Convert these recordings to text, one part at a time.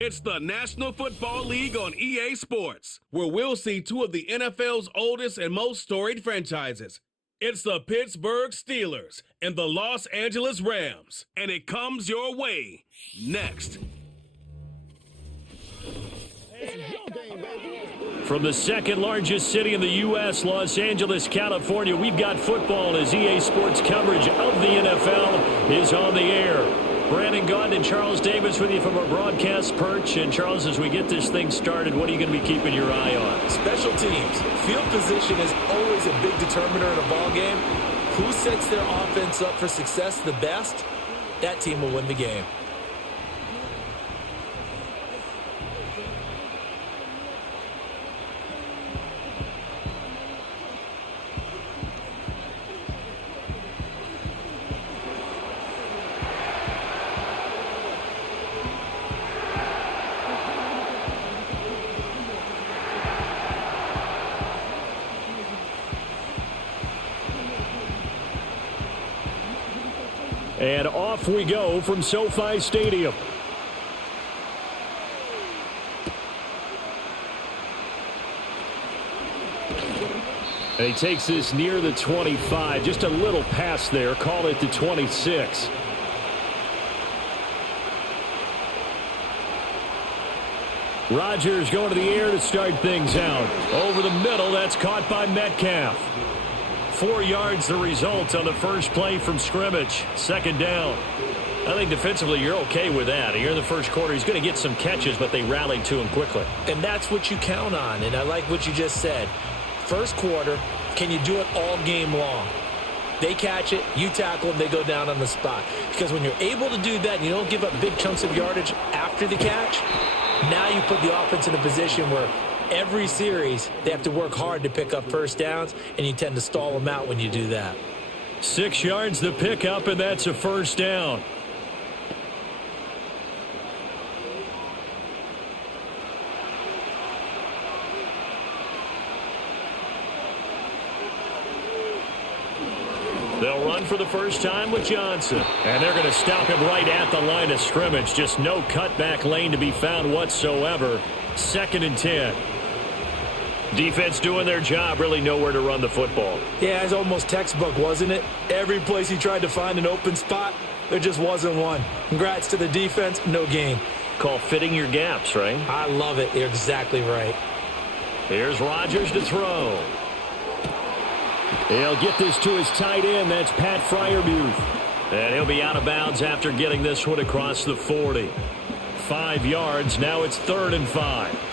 It's the National Football League on EA Sports, where we'll see two of the NFL's oldest and most storied franchises. It's the Pittsburgh Steelers and the Los Angeles Rams, and it comes your way next. From the second largest city in the U.S., Los Angeles, California, we've got football as EA Sports coverage of the NFL is on the air. Brandon Gaudin and Charles Davis with you from our broadcast perch. And, Charles, as we get this thing started, what are you going to be keeping your eye on? Special teams. Field position is always a big determiner in a ball game. Who sets their offense up for success the best, that team will win the game. And off we go from SoFi Stadium. And he takes this near the 25. Just a little pass there. Call it the 26. Rodgers going to the air to start things out. Over the middle, that's caught by Metcalf. 4 yards the result on the first play from scrimmage. Second down. I think defensively you're okay with that. Here in the first quarter, he's going to get some catches, but they rallied to him quickly. And that's what you count on, and I like what you just said. First quarter, can you do it all game long? They catch it, you tackle them, they go down on the spot. Because when you're able to do that and you don't give up big chunks of yardage after the catch, now you put the offense in a position where every series, they have to work hard to pick up first downs, and you tend to stall them out when you do that. 6 yards the pickup, and that's a first down. They'll run for the first time with Johnson. And they're going to stop him right at the line of scrimmage. Just no cutback lane to be found whatsoever. 2nd and 10. Defense doing their job, really nowhere to run the football. Yeah, it's almost textbook, wasn't it? Every place he tried to find an open spot, there just wasn't one. Congrats to the defense, no gain. Call fitting your gaps, right? I love it. You're exactly right. Here's Rodgers to throw. He'll get this to his tight end. That's Pat Freiermuth. And he'll be out of bounds after getting this one across the 40. 5 yards. Now it's 3rd and 5.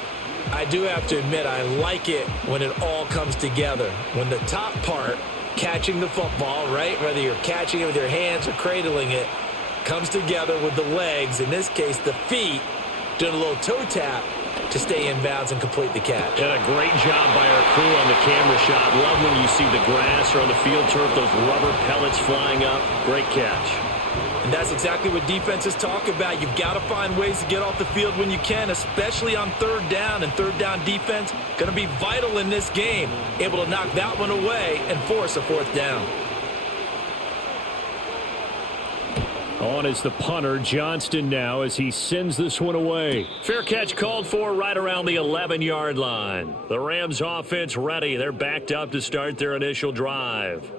I do have to admit, I like it when it all comes together. When the top part, catching the football, right, whether you're catching it with your hands or cradling it, comes together with the legs, in this case the feet, doing a little toe tap to stay in bounds and complete the catch. And a great job by our crew on the camera shot. Love when you see the grass or on the field turf, those rubber pellets flying up. Great catch. And that's exactly what defenses talk about. You've got to find ways to get off the field when you can, especially on 3rd down. And 3rd down defense going to be vital in this game. Able to knock that one away and force a 4th down. On is the punter, Johnston now, as he sends this one away. Fair catch called for right around the 11-yard line. The Rams offense ready. They're backed up to start their initial drive.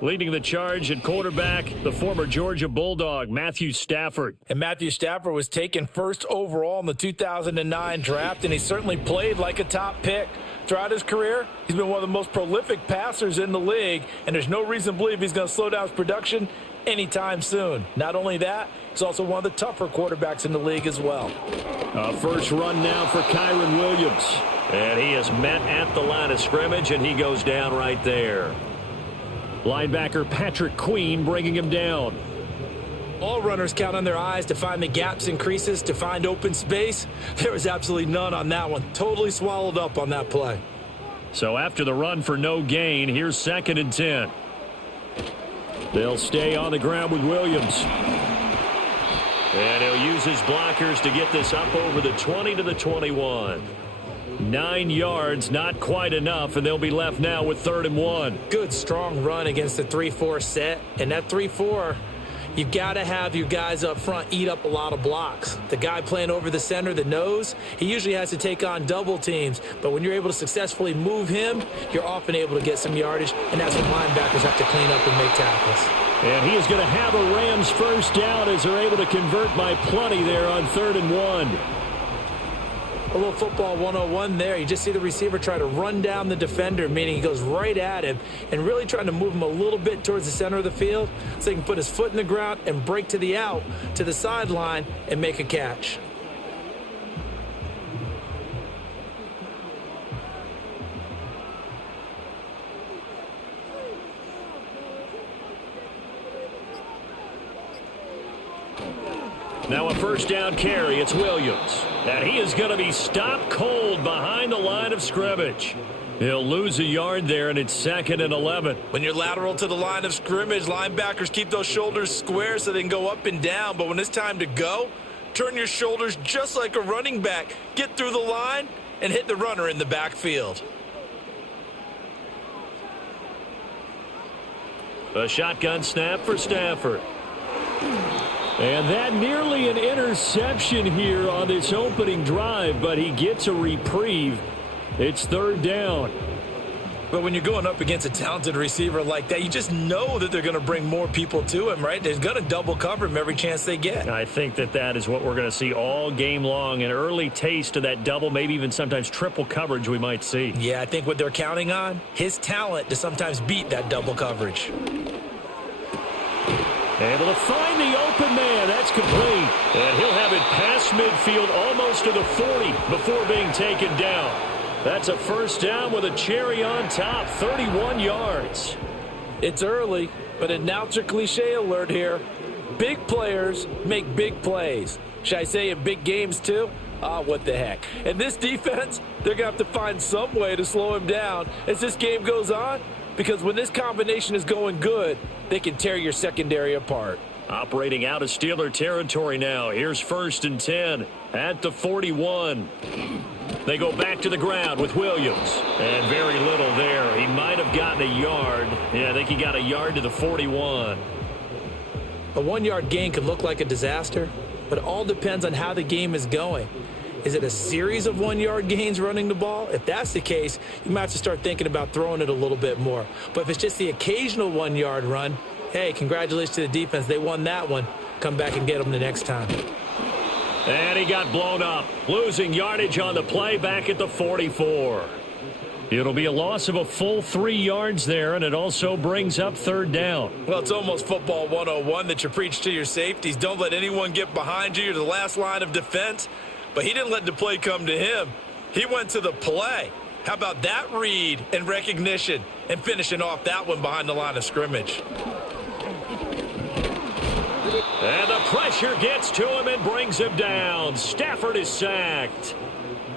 Leading the charge at quarterback, the former Georgia Bulldog, Matthew Stafford. And Matthew Stafford was taken first overall in the 2009 draft, and he certainly played like a top pick. Throughout his career, he's been one of the most prolific passers in the league, and there's no reason to believe he's going to slow down his production anytime soon. Not only that, he's also one of the tougher quarterbacks in the league as well. First run now for Kyren Williams. And he is met at the line of scrimmage, and he goes down right there. Linebacker Patrick Queen bringing him down. All runners count on their eyes to find the gaps and creases, to find open space. There was absolutely none on that one. Totally swallowed up on that play. So after the run for no gain, here's 2nd and 10. They'll stay on the ground with Williams. And he'll use his blockers to get this up over the 20 to the 21. 9 yards, not quite enough, and they'll be left now with 3rd and 1. Good, strong run against the 3-4 set, and that 3-4, you've got to have your guys up front eat up a lot of blocks. The guy playing over the center, the nose, he usually has to take on double teams. But when you're able to successfully move him, you're often able to get some yardage, and that's when linebackers have to clean up and make tackles. And he is going to have a Rams first down as they're able to convert by plenty there on 3rd and 1. A little football 101 there. You just see the receiver try to run down the defender, meaning he goes right at him and really trying to move him a little bit towards the center of the field so he can put his foot in the ground and break to the out, to the sideline, and make a catch. Now a first down carry. It's Williams. And he is going to be stopped cold behind the line of scrimmage. He'll lose a yard there, and it's 2nd and 11. When you're lateral to the line of scrimmage, linebackers keep those shoulders square so they can go up and down. But when it's time to go, turn your shoulders just like a running back. Get through the line and hit the runner in the backfield. A shotgun snap for Stafford. And that nearly an interception here on this opening drive, but he gets a reprieve. It's 3rd down. But when you're going up against a talented receiver like that, you just know that they're going to bring more people to him, right? They're going to double cover him every chance they get. I think that is what we're going to see all game long, an early taste of that double, maybe even sometimes triple coverage we might see. Yeah, I think what they're counting on, his talent to sometimes beat that double coverage. Able to find the open man. That's complete. And he'll have it past midfield almost to the 40 before being taken down. That's a first down with a cherry on top, 31 yards. It's early, but announcer cliche alert here. Big players make big plays. Should I say in big games too? What the heck. And this defense, they're going to have to find some way to slow him down as this game goes on. Because when this combination is going good, they can tear your secondary apart. Operating out of Steeler territory now. Here's 1st and 10 at the 41. They go back to the ground with Williams. And very little there. He might have gotten a yard. Yeah, I think he got a yard to the 41. A 1-yard gain can look like a disaster, but it all depends on how the game is going. Is it a series of 1-yard gains running the ball? If that's the case, you might have to start thinking about throwing it a little bit more. But if it's just the occasional 1-yard run, hey, congratulations to the defense. They won that one. Come back and get them the next time. And he got blown up, losing yardage on the play back at the 44. It'll be a loss of a full 3 yards there, and it also brings up 3rd down. Well, it's almost football 101 that you preach to your safeties. Don't let anyone get behind you. You're the last line of defense. But he didn't let the play come to him. He went to the play. How about that read and recognition and finishing off that one behind the line of scrimmage? And the pressure gets to him and brings him down. Stafford is sacked.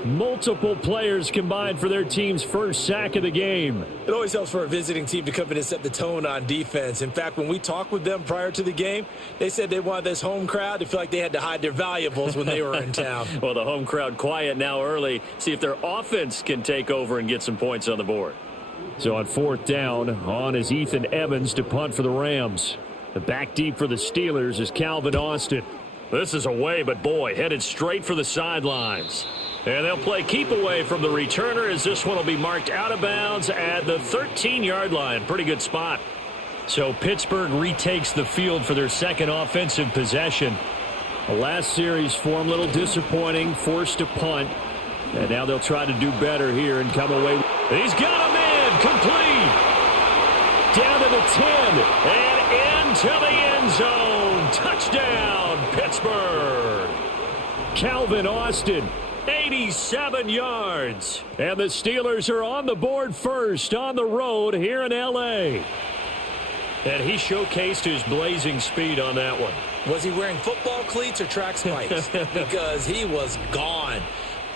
Multiple players combined for their team's first sack of the game. It always helps for a visiting team to come in and set the tone on defense. In fact, when we talked with them prior to the game, they said they wanted this home crowd to feel like they had to hide their valuables when they were in town. Well, the home crowd quiet now early. See if their offense can take over and get some points on the board. So on 4th down, on is Ethan Evans to punt for the Rams. The back deep for the Steelers is Calvin Austin. This is away, but boy, headed straight for the sidelines. And they'll play keep away from the returner as this one will be marked out of bounds at the 13-yard line. Pretty good spot. So Pittsburgh retakes the field for their second offensive possession. The last series for them, a little disappointing, forced to punt. And now they'll try to do better here and come away. He's got a man, complete. Down to the 10 and into the end zone. Touchdown, Pittsburgh. Calvin Austin. 87 yards. And the Steelers are on the board first on the road here in L.A. And he showcased his blazing speed on that one. Was he wearing football cleats or track spikes? Because he was gone.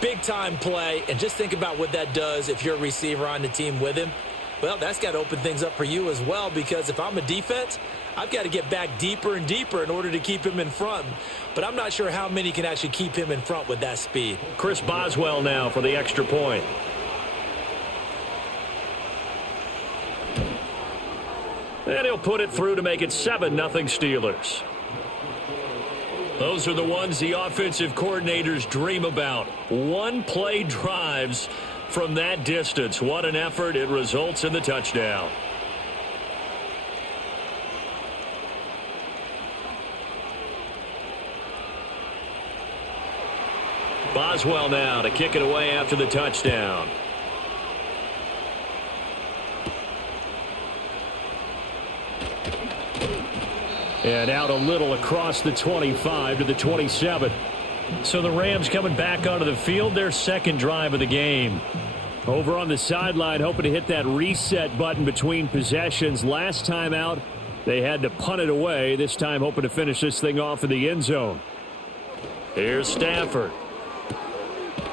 Big-time play. And just think about what that does if you're a receiver on the team with him. Well, that's got to open things up for you as well, because if I'm a defense, I've got to get back deeper and deeper in order to keep him in front. But I'm not sure how many can actually keep him in front with that speed. Chris Boswell now for the extra point. And he'll put it through to make it 7-0 Steelers. Those are the ones the offensive coordinators dream about. One-play drives from that distance. What an effort. It results in the touchdown. Boswell now to kick it away after the touchdown. And out a little across the 25 to the 27. So the Rams coming back onto the field, their second drive of the game. Over on the sideline, hoping to hit that reset button between possessions. Last time out, they had to punt it away. This time hoping to finish this thing off in the end zone. Here's Stafford.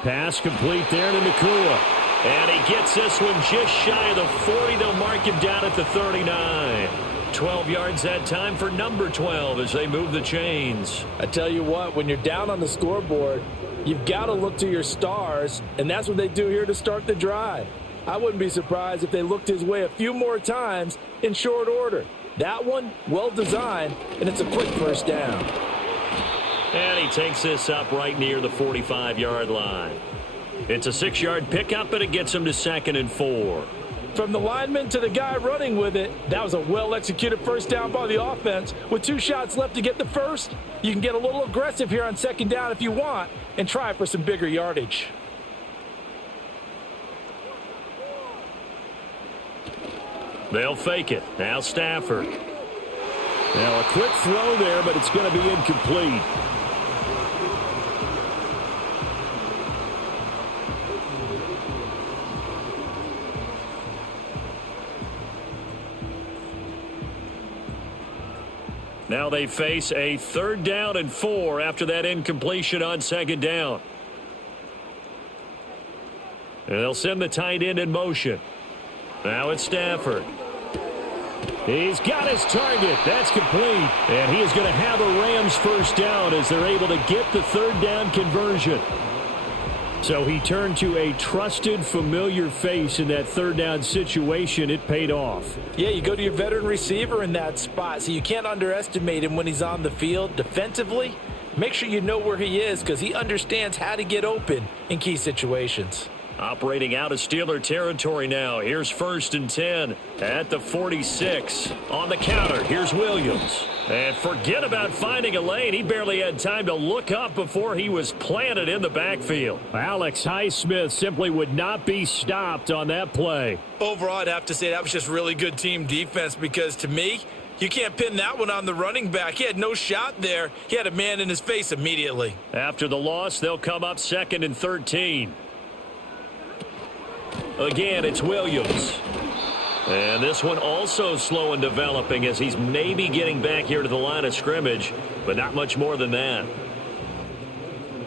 Pass complete there to Nakua. And he gets this one just shy of the 40. They'll mark him down at the 39. 12 yards that time for number 12 as they move the chains. I tell you what, when you're down on the scoreboard, you've got to look to your stars, and that's what they do here to start the drive. I wouldn't be surprised if they looked his way a few more times in short order. That one, well designed, and it's a quick first down. And he takes this up right near the 45-yard line. It's a 6-yard pickup, and it gets him to 2nd and 4. From the lineman to the guy running with it, that was a well-executed first down by the offense. With 2 shots left to get the first, you can get a little aggressive here on 2nd down if you want and try for some bigger yardage. They'll fake it. Now Stafford. Now a quick throw there, but it's going to be incomplete. Now they face a 3rd down and 4 after that incompletion on 2nd down. And they'll send the tight end in motion. Now it's Stafford. He's got his target. That's complete. And he is going to have a Rams first down as they're able to get the 3rd down conversion. So he turned to a trusted, familiar face in that 3rd down situation. It paid off. Yeah, you go to your veteran receiver in that spot, so you can't underestimate him when he's on the field defensively. Make sure you know where he is because he understands how to get open in key situations. Operating out of Steeler territory now. Here's 1st and 10 at the 46. On the counter, here's Williams. And forget about finding a lane. He barely had time to look up before he was planted in the backfield. Alex Highsmith simply would not be stopped on that play. Overall, I'd have to say that was just really good team defense because to me, you can't pin that one on the running back. He had no shot there. He had a man in his face immediately. After the loss, they'll come up 2nd and 13. Again, it's Williams. And this one also slow in developing as he's maybe getting back here to the line of scrimmage, but not much more than that.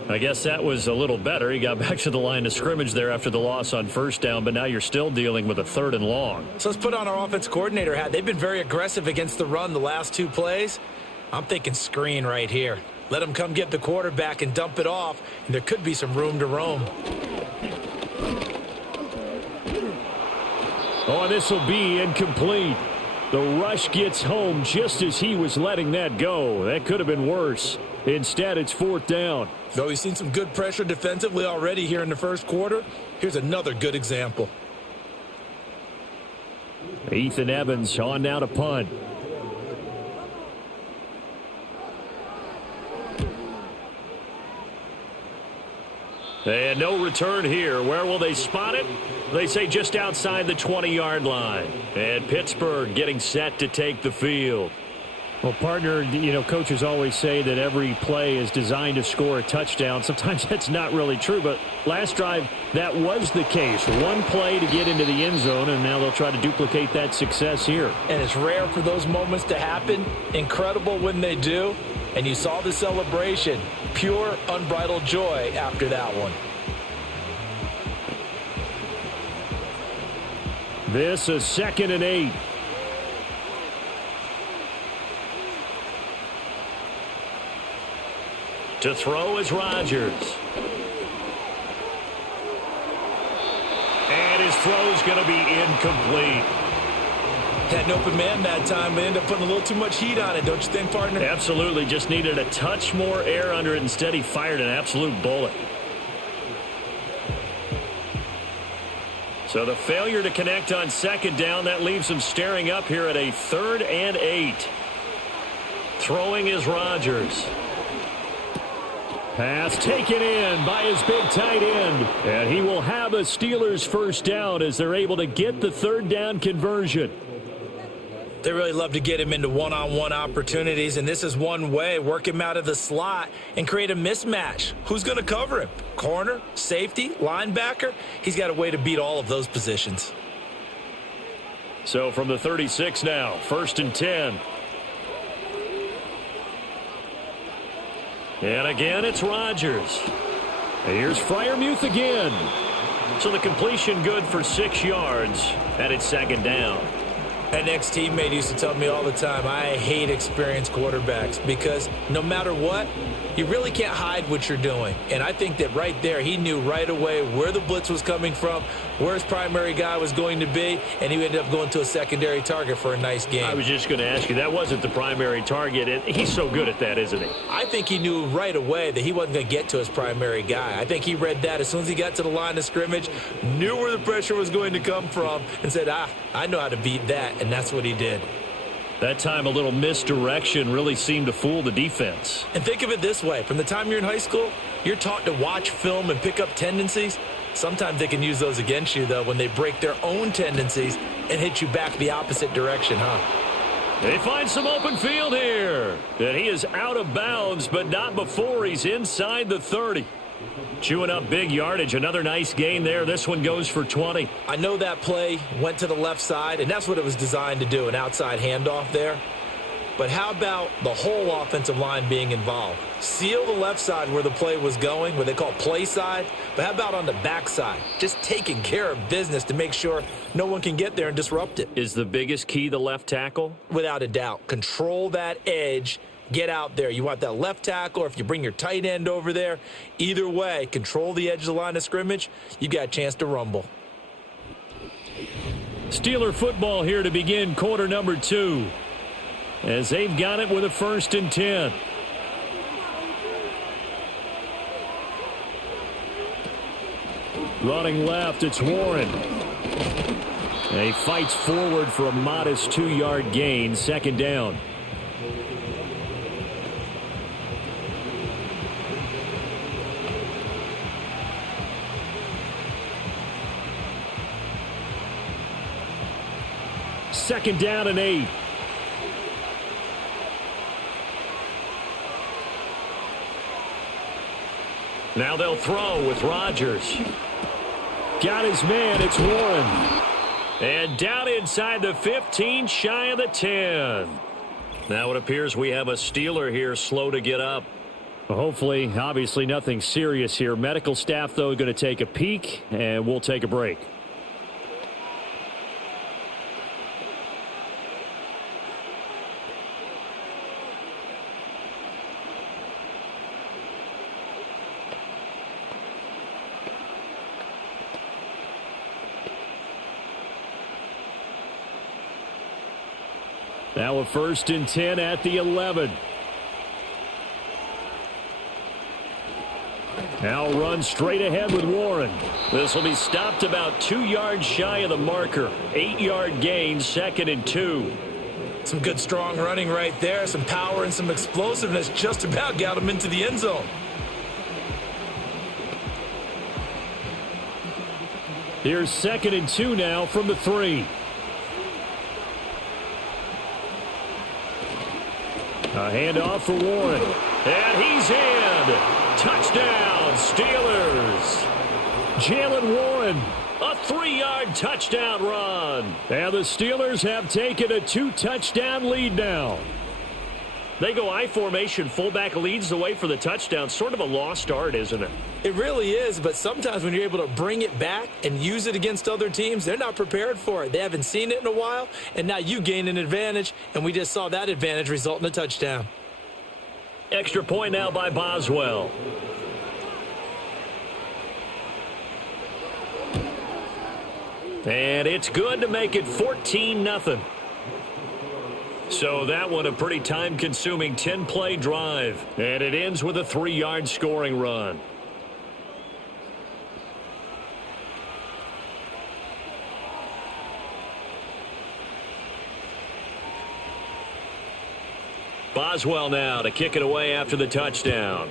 I guess that was a little better. He got back to the line of scrimmage there after the loss on 1st down, but now you're still dealing with a 3rd and long. So let's put on our offense coordinator hat. They've been very aggressive against the run the last 2 plays. I'm thinking screen right here. Let him come get the quarterback and dump it off, and there could be some room to roam. Oh, and this will be incomplete. The rush gets home just as he was letting that go. That could have been worse. Instead, it's 4th down. Though we've seen some good pressure defensively already here in the first quarter, here's another good example. Ethan Evans on now to punt. And no return here. Where will they spot it? They say just outside the 20-yard line. And Pittsburgh getting set to take the field. Well, partner, you know, coaches always say that every play is designed to score a touchdown. Sometimes that's not really true, but last drive, that was the case. One play to get into the end zone, and now they'll try to duplicate that success here. And it's rare for those moments to happen. Incredible when they do. And you saw the celebration. Pure, unbridled joy after that one. This is 2nd and 8. To throw is Rodgers. And his throw is going to be incomplete. Had an open man that time, but ended up putting a little too much heat on it, don't you think, partner? Absolutely. Just needed a touch more air under it. Instead, he fired an absolute bullet. So the failure to connect on second down, that leaves him staring up here at a 3rd and 8. Throwing is Rodgers. Pass taken in by his big tight end. And he will have a Steelers first down as they're able to get the 3rd down conversion. They really love to get him into one-on-one opportunities, and this is one way. Work him out of the slot and create a mismatch. Who's going to cover him? Corner, safety, linebacker? He's got a way to beat all of those positions. So from the 36 now, 1st and 10. And again, it's Rodgers. And here's Freiermuth again. So the completion good for 6 yards, and it's 2nd down. An ex-teammate used to tell me all the time, I hate experienced quarterbacks because no matter what, you really can't hide what you're doing. And I think that right there, he knew right away where the blitz was coming from, where his primary guy was going to be, and he ended up going to a secondary target for a nice game. I was just going to ask you, that wasn't the primary target, and he's so good at that, isn't he? I think he knew right away that he wasn't going to get to his primary guy. I think he read that as soon as he got to the line of scrimmage, knew where the pressure was going to come from, and said, I know how to beat that. And that's what he did. That time a little misdirection really seemed to fool the defense. And think of it this way. From the time you're in high school, you're taught to watch film and pick up tendencies. Sometimes they can use those against you, though, when they break their own tendencies and hit you back the opposite direction, huh? They find some open field here. And he is out of bounds, but not before he's inside the 30. Chewing up big yardage. Another nice gain there. This one goes for 20. I know that play went to the left side, and that's what it was designed to do, an outside handoff there. But how about the whole offensive line being involved? Seal the left side where the play was going, what they call play side. But how about on the back side? Just taking care of business to make sure no one can get there and disrupt it. Is the biggest key the left tackle? Without a doubt. Control that edge. Get out there. You want that left tackle, or if you bring your tight end over there, either way, control the edge of the line of scrimmage, you got a chance to rumble. Steeler football here to begin quarter number 2. As they've got it with a 1st and 10. Running left, it's Warren. And he fights forward for a modest 2-yard gain, 2nd down. Second down and 8. Now they'll throw with Rodgers. Got his man, it's Warren. And down inside the 15, shy of the 10. Now it appears we have a Steeler here slow to get up. Hopefully, obviously nothing serious here. Medical staff, though, going to take a peek, and we'll take a break. Now a 1st and 10 at the 11. Now run straight ahead with Warren. This will be stopped about 2 yards shy of the marker. 8-yard gain, 2nd and 2. Some good strong running right there. Some power and some explosiveness. Just about got him into the end zone. Here's 2nd and 2 now from the 3. A handoff for Warren. And he's in. Touchdown, Steelers. Jalen Warren, a 3-yard touchdown run. And the Steelers have taken a 2-touchdown lead now. They go I formation. Fullback leads the way for the touchdown. Sort of a lost art, isn't it? It really is, but sometimes when you're able to bring it back and use it against other teams, they're not prepared for it. They haven't seen it in a while, and now you gain an advantage, and we just saw that advantage result in a touchdown. Extra point now by Boswell. And it's good to make it 14-0. So that one a pretty time-consuming 10-play drive. And it ends with a 3-yard scoring run. Boswell now to kick it away after the touchdown.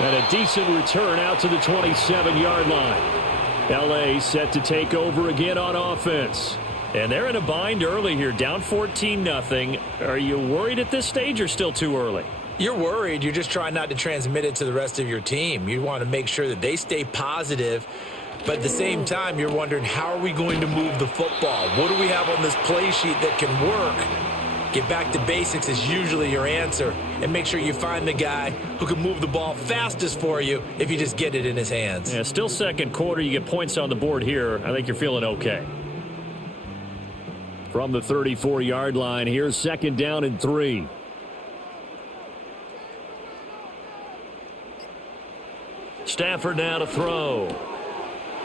And a decent return out to the 27-yard line. L.A. set to take over again on offense. And they're in a bind early here, down 14-0. Are you worried at this stage or still too early? You're worried. You're just trying not to transmit it to the rest of your team. You want to make sure that they stay positive. But at the same time, you're wondering, how are we going to move the football? What do we have on this play sheet that can work? Get back to basics is usually your answer. And make sure you find the guy who can move the ball fastest for you if you just get it in his hands. Yeah, still second quarter. You get points on the board here. I think you're feeling okay. From the 34-yard line, here's 2nd down and 3. Stafford now to throw.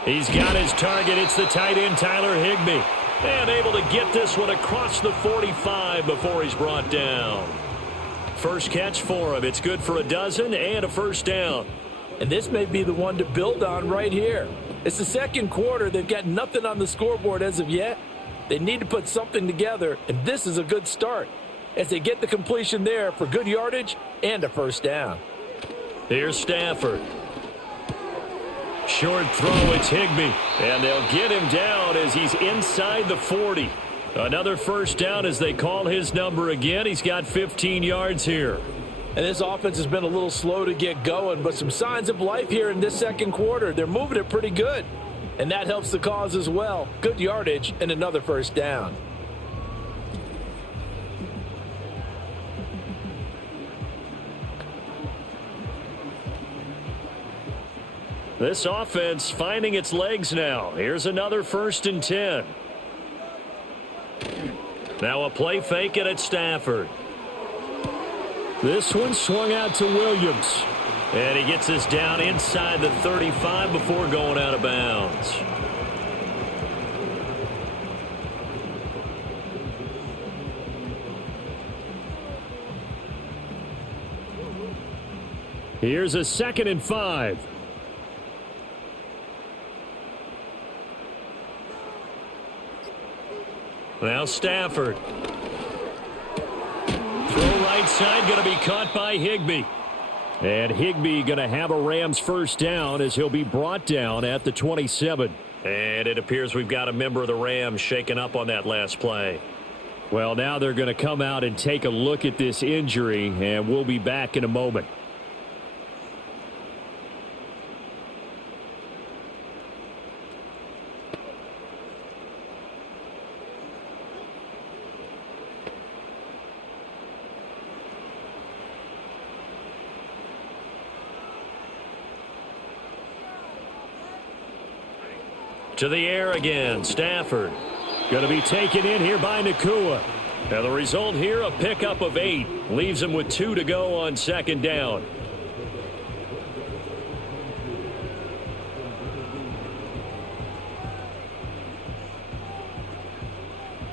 He's got his target. It's the tight end, Tyler Higbee. And able to get this one across the 45 before he's brought down. First catch for him. It's good for a dozen and a first down. And this may be the one to build on right here. It's the second quarter. They've got nothing on the scoreboard as of yet. They need to put something together, and this is a good start as they get the completion there for good yardage and a first down. Here's Stafford. Short throw, it's Higbee. And they'll get him down as he's inside the 40. Another first down as they call his number again. He's got 15 yards here. And this offense has been a little slow to get going, but some signs of life here in this second quarter. They're moving it pretty good. And that helps the cause as well. Good yardage and another first down. This offense finding its legs now. Here's another 1st and 10. Now a play fake it at Stafford. This one swung out to Williams. And he gets this down inside the 35 before going out of bounds. Here's a 2nd and 5. Now Stafford. Throw right side, going to be caught by Higbee. And Higbee going to have a Rams first down as he'll be brought down at the 27. And it appears we've got a member of the Rams shaken up on that last play. Well, now they're going to come out and take a look at this injury, and we'll be back in a moment. To the air again, Stafford. Going to be taken in here by Nakua. Now the result here, a pickup of 8. Leaves him with 2 to go on 2nd down.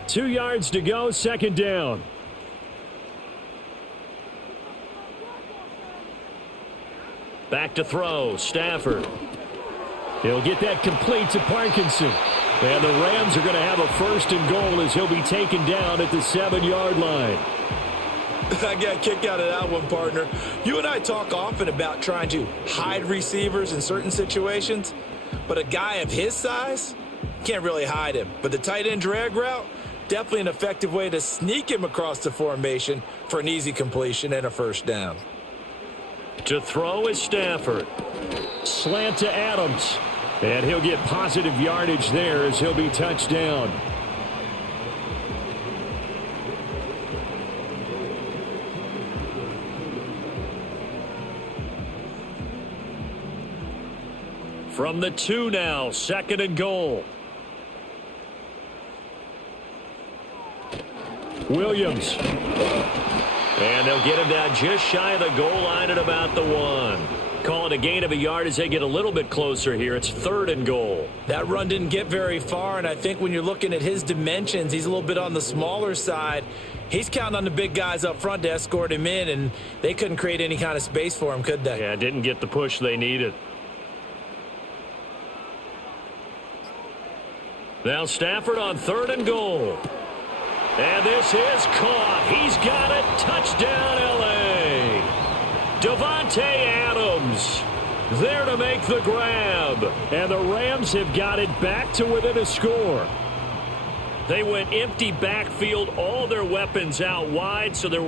Two yards to go, 2nd down. Back to throw, Stafford. He'll get that complete to Parkinson. And the Rams are going to have a 1st and goal as he'll be taken down at the 7-yard line. I got a kick out of that one, partner. You and I talk often about trying to hide receivers in certain situations, but a guy of his size can't really hide him. But the tight end drag route, definitely an effective way to sneak him across the formation for an easy completion and a first down. To throw is Stafford. Slant to Adams. And he'll get positive yardage there as he'll be touched down. From the 2 now, 2nd and goal. Williams. And they'll get him down just shy of the goal line at about the 1. call it a gain of a yard as they get a little bit closer here. It's 3rd and goal. That run didn't get very far, and I think when you're looking at his dimensions, he's a little bit on the smaller side. He's counting on the big guys up front to escort him in, and they couldn't create any kind of space for him, could they? Yeah, didn't get the push they needed. Now Stafford on 3rd and goal. And this is caught. He's got it. Touchdown, L.A. Davante Adams there to make the grab. And the Rams have got it back to within a score. They went empty backfield, all their weapons out wide, so there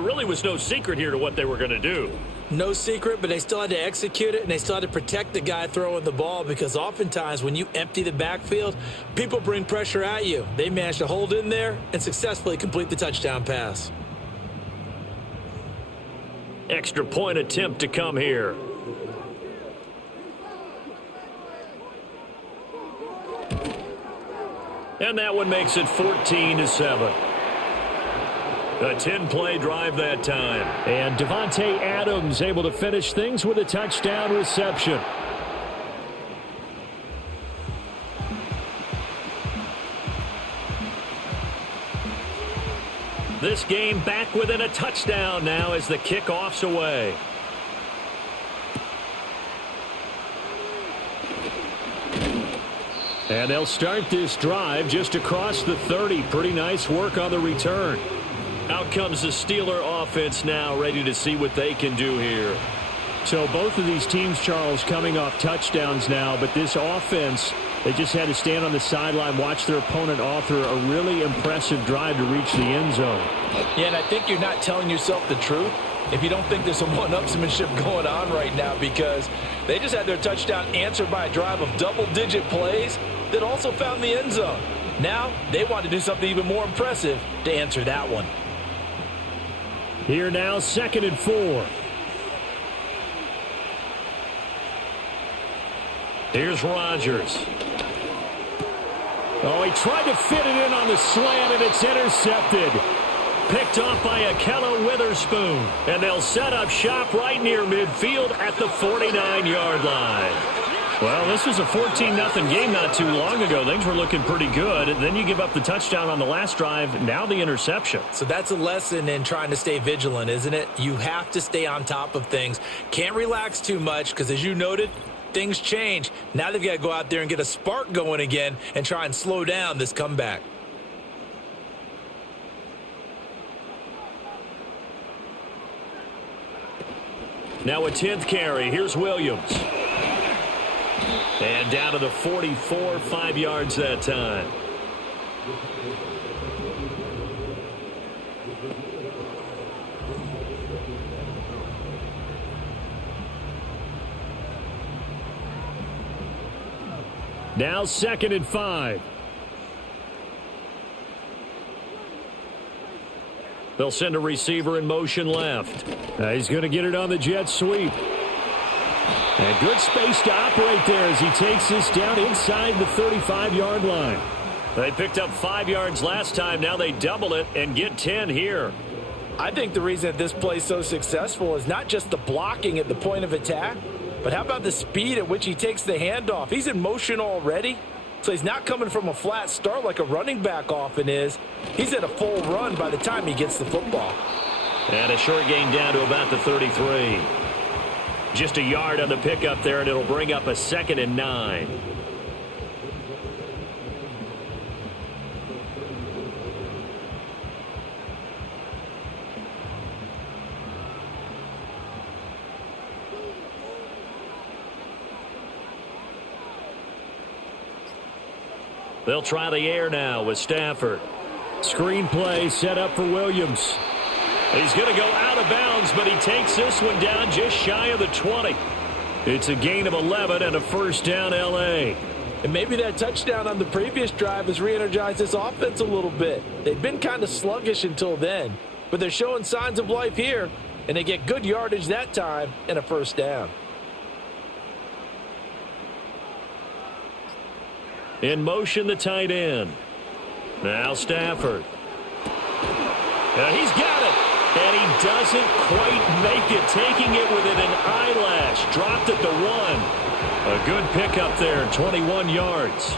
really was no secret here to what they were going to do. No secret, but they still had to execute it, and they still had to protect the guy throwing the ball, because oftentimes when you empty the backfield, people bring pressure at you. They managed to hold in there and successfully complete the touchdown pass. Extra point attempt to come here. And that one makes it 14-7. A 10-play drive that time. And Davante Adams able to finish things with a touchdown reception. This game back within a touchdown now as the kickoff's away. And they'll start this drive just across the 30. Pretty nice work on the return. Out comes the Steeler offense now, ready to see what they can do here. So both of these teams, Charles, coming off touchdowns now, but this offense, they just had to stand on the sideline, watch their opponent author a really impressive drive to reach the end zone. Yeah, and I think you're not telling yourself the truth if you don't think there's some one-upsmanship going on right now, because they just had their touchdown answered by a drive of double-digit plays that also found the end zone. Now they want to do something even more impressive to answer that one. Here now, 2nd and 4. Here's Rodgers. Oh, he tried to fit it in on the slant, and it's intercepted. Picked off by Akella Witherspoon. And they'll set up shop right near midfield at the 49-yard line. Well, this was a 14-0 game not too long ago. Things were looking pretty good. And then you give up the touchdown on the last drive. Now the interception. So that's a lesson in trying to stay vigilant, isn't it? You have to stay on top of things. Can't relax too much because, as you noted, things change. Now they've got to go out there and get a spark going again and try and slow down this comeback. Now a 10th carry. Here's Williams. And down to the 44, 5 yards that time. Now 2nd and 5. They'll send a receiver in motion left. He's going to get it on the jet sweep. And good space to operate there as he takes this down inside the 35-yard line. They picked up 5 yards last time. Now they double it and get 10 here. I think the reason that this play is so successful is not just the blocking at the point of attack, but how about the speed at which he takes the handoff? He's in motion already, so he's not coming from a flat start like a running back often is. He's at a full run by the time he gets the football. And a short gain down to about the 33. Just a yard on the pickup there, and it'll bring up a 2nd and 9. They'll try the air now with Stafford. Screen play set up for Williams. He's going to go out of bounds, but he takes this one down just shy of the 20. It's a gain of 11 and a first down, L.A. And maybe that touchdown on the previous drive has re-energized this offense a little bit. They've been kind of sluggish until then, but they're showing signs of life here, and they get good yardage that time and a first down. In motion, the tight end. Now Stafford. He's got it. And he doesn't quite make it, taking it within an eyelash. Dropped at the 1. A good pickup there, 21 yards.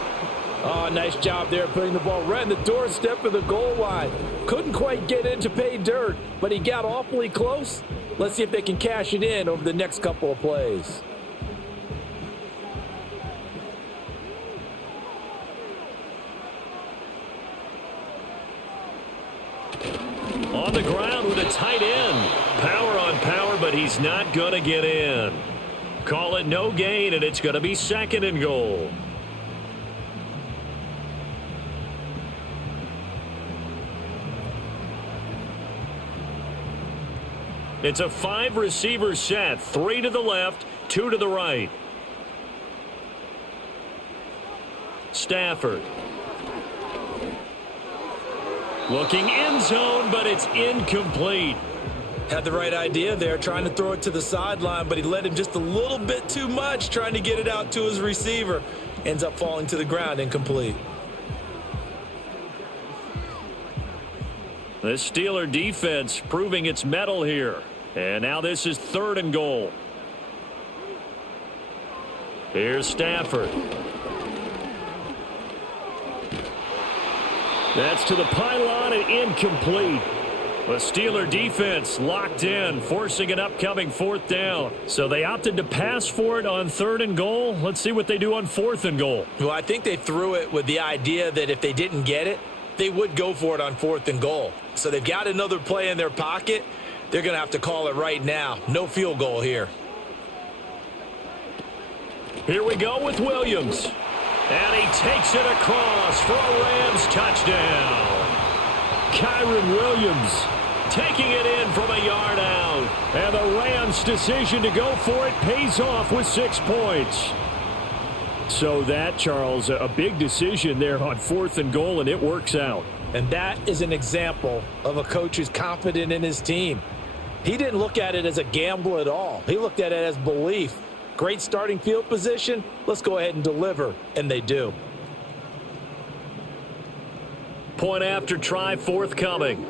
Oh, nice job there putting the ball right in the doorstep of the goal line. Couldn't quite get in to pay dirt, but he got awfully close. Let's see if they can cash it in over the next couple of plays. On the ground with a tight end. Power on power, but he's not going to get in. Call it no gain, and it's going to be 2nd and goal. It's a 5-receiver set. 3 to the left, 2 to the right. Stafford. Looking end zone, but it's incomplete. Had the right idea there, trying to throw it to the sideline, but he led him just a little bit too much, trying to get it out to his receiver. Ends up falling to the ground, incomplete. The Steeler defense proving its mettle here. And now this is 3rd and goal. Here's Stafford. That's to the pylon and incomplete. The Steeler defense locked in, forcing an upcoming 4th down. So they opted to pass for it on 3rd and goal. Let's see what they do on 4th and goal. Well, I think they threw it with the idea that if they didn't get it, they would go for it on 4th and goal. So they've got another play in their pocket. They're going to have to call it right now. No field goal here. Here we go with Williams. And he takes it across for a Rams touchdown. Kyren Williams taking it in from a yard out. And the Rams' decision to go for it pays off with 6 points. So that, Charles, a big decision there on 4th and goal, and it works out. And that is an example of a coach who's confident in his team. He didn't look at it as a gamble at all. He looked at it as belief. Great starting field position. Let's go ahead and deliver. And they do. Point after try forthcoming.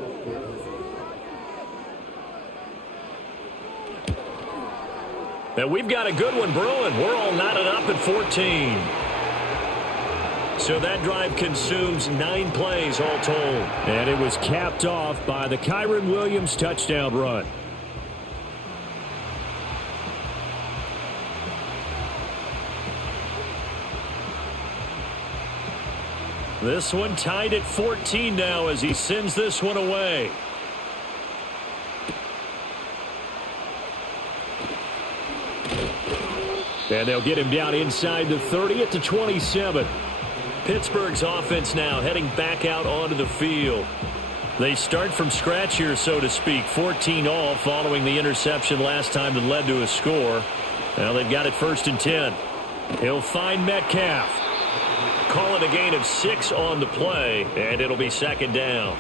And we've got a good one brewing. We're all knotted up at 14. So that drive consumes 9 plays all told. And it was capped off by the Kyren Williams touchdown run. This one tied at 14 now as he sends this one away. And they'll get him down inside the 30 at the 27. Pittsburgh's offense now heading back out onto the field. They start from scratch here, so to speak. 14 all following the interception last time that led to a score. Now they've got it 1st and 10. He'll find Metcalf. Call it a gain of 6 on the play, and it'll be 2nd down.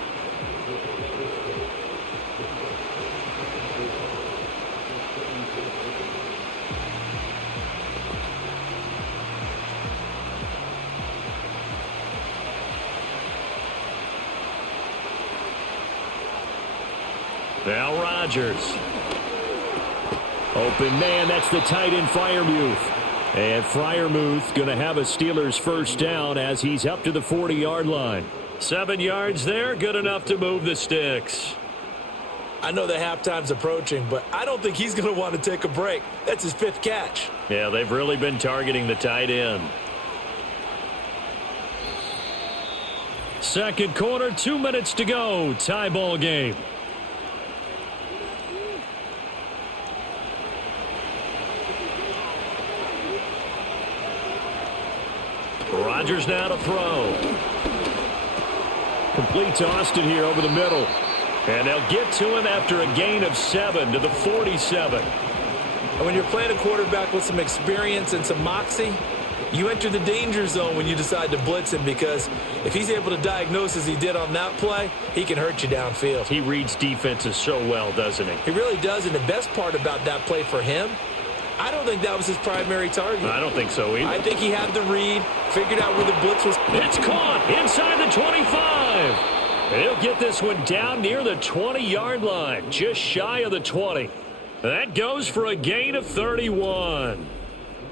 Now Rodgers. Open man, that's the tight end Freiermuth. And Freiermuth going to have a Steelers 1st down as he's up to the 40-yard line. 7 yards there, good enough to move the sticks. I know the halftime's approaching, but I don't think he's going to want to take a break. That's his 5th catch. Yeah, they've really been targeting the tight end. 2nd quarter, 2 minutes to go. Tie ball game. Rodgers now to throw. Complete to Austin here over the middle. And they'll get to him after a gain of 7 to the 47. And when you're playing a quarterback with some experience and some moxie, you enter the danger zone when you decide to blitz him, because if he's able to diagnose as he did on that play, he can hurt you downfield. He reads defenses so well, doesn't he? He really does, and the best part about that play for him, I don't think that was his primary target. I don't think so either. I think he had the read, figured out where the blitz was. It's caught inside the 25. He'll get this one down near the 20-yard line, just shy of the 20. That goes for a gain of 31.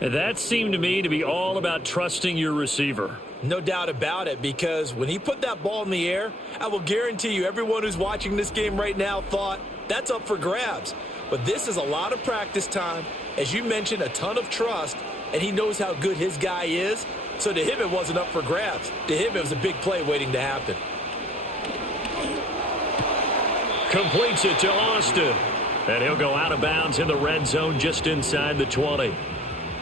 That seemed to me to be all about trusting your receiver. No doubt about it, because when he put that ball in the air, I will guarantee you everyone who's watching this game right now thought that's up for grabs. But this is a lot of practice time. As you mentioned, a ton of trust, and he knows how good his guy is. So to him, it wasn't up for grabs. To him, it was a big play waiting to happen. Completes it to Austin. And he'll go out of bounds in the red zone just inside the 20.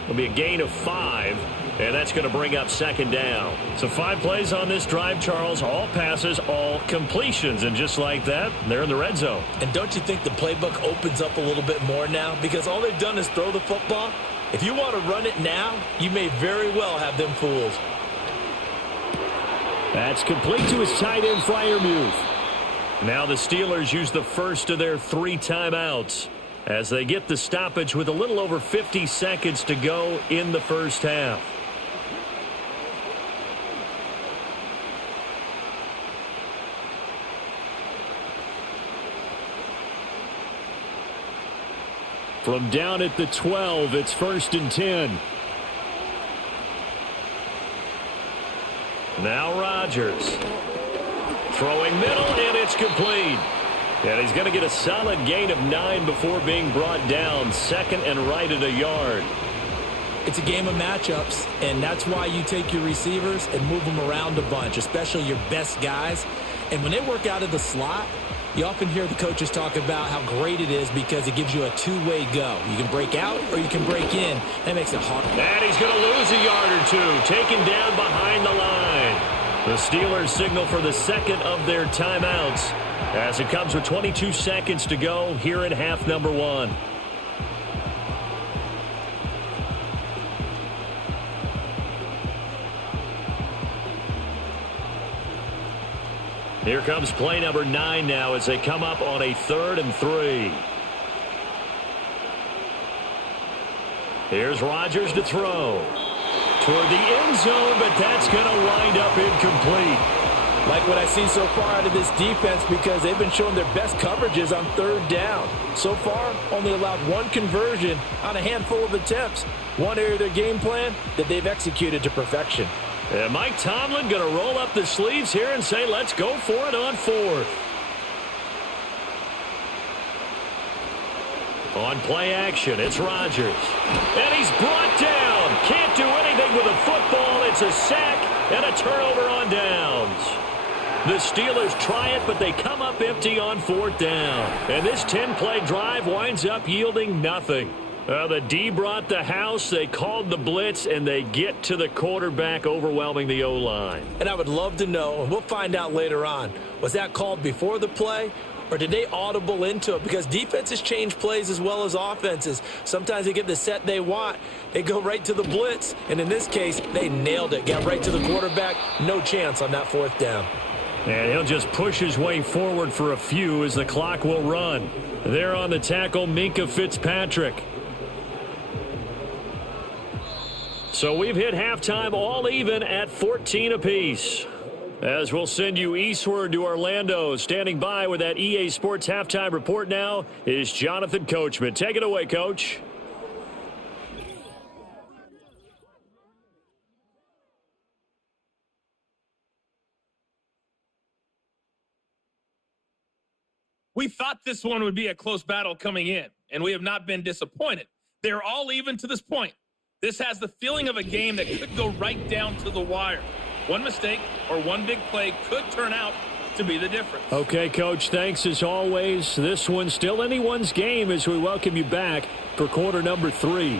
It'll be a gain of 5, and that's going to bring up second down. So 5 plays on this drive, Charles. All passes, all completions. And just like that, they're in the red zone. And don't you think the playbook opens up a little bit more now? Because all they've done is throw the football. If you want to run it now, you may very well have them fooled. That's complete to his tight end, Freiermuth. Now the Steelers use the first of their 3 timeouts as they get the stoppage with a little over 50 seconds to go in the first half. From down at the 12, it's 1st and 10. Now Rodgers. Throwing middle, and it's complete. And he's going to get a solid gain of 9 before being brought down. Second and right at a yard. It's a game of matchups, and that's why you take your receivers and move them around a bunch, especially your best guys. And when they work out of the slot, you often hear the coaches talk about how great it is because it gives you a two-way go. You can break out or you can break in. That makes it hard. And he's going to lose a yard or 2, taken down behind the line. The Steelers signal for the second of their timeouts as it comes with 22 seconds to go here in half number 1. Here comes play number 9 now as they come up on a 3rd and 3. Here's Rodgers to throw. Toward the end zone, but that's going to wind up incomplete. Like what I see so far out of this defense because they've been showing their best coverages on 3rd down. So far, only allowed 1 conversion on a handful of attempts. One area of their game plan that they've executed to perfection. And Mike Tomlin going to roll up the sleeves here and say, let's go for it on 4th. On play action, it's Rodgers. And he's brought down. Can't do anything with the football. It's a sack and a turnover on downs. The Steelers try it, but they come up empty on 4th down. And this 10-play drive winds up yielding nothing. The D brought the house. They called the blitz, and they get to the quarterback, overwhelming the O-line. And I would love to know, and we'll find out later on, was that called before the play? Or did they audible into it? Because defenses change plays as well as offenses. Sometimes they get the set they want. They go right to the blitz. And in this case, they nailed it. Got right to the quarterback. No chance on that 4th down. And he'll just push his way forward for a few as the clock will run. There on the tackle, Minkah Fitzpatrick. So we've hit halftime all even at 14 apiece. As we'll send you eastward to Orlando. Standing by with that EA Sports Halftime Report now is Jonathan Coachman. Take it away, Coach. We thought this one would be a close battle coming in, and we have not been disappointed. They're all even to this point. This has the feeling of a game that could go right down to the wire. One mistake or one big play could turn out to be the difference. Okay, Coach, thanks as always. This one's still anyone's game as we welcome you back for quarter number 3.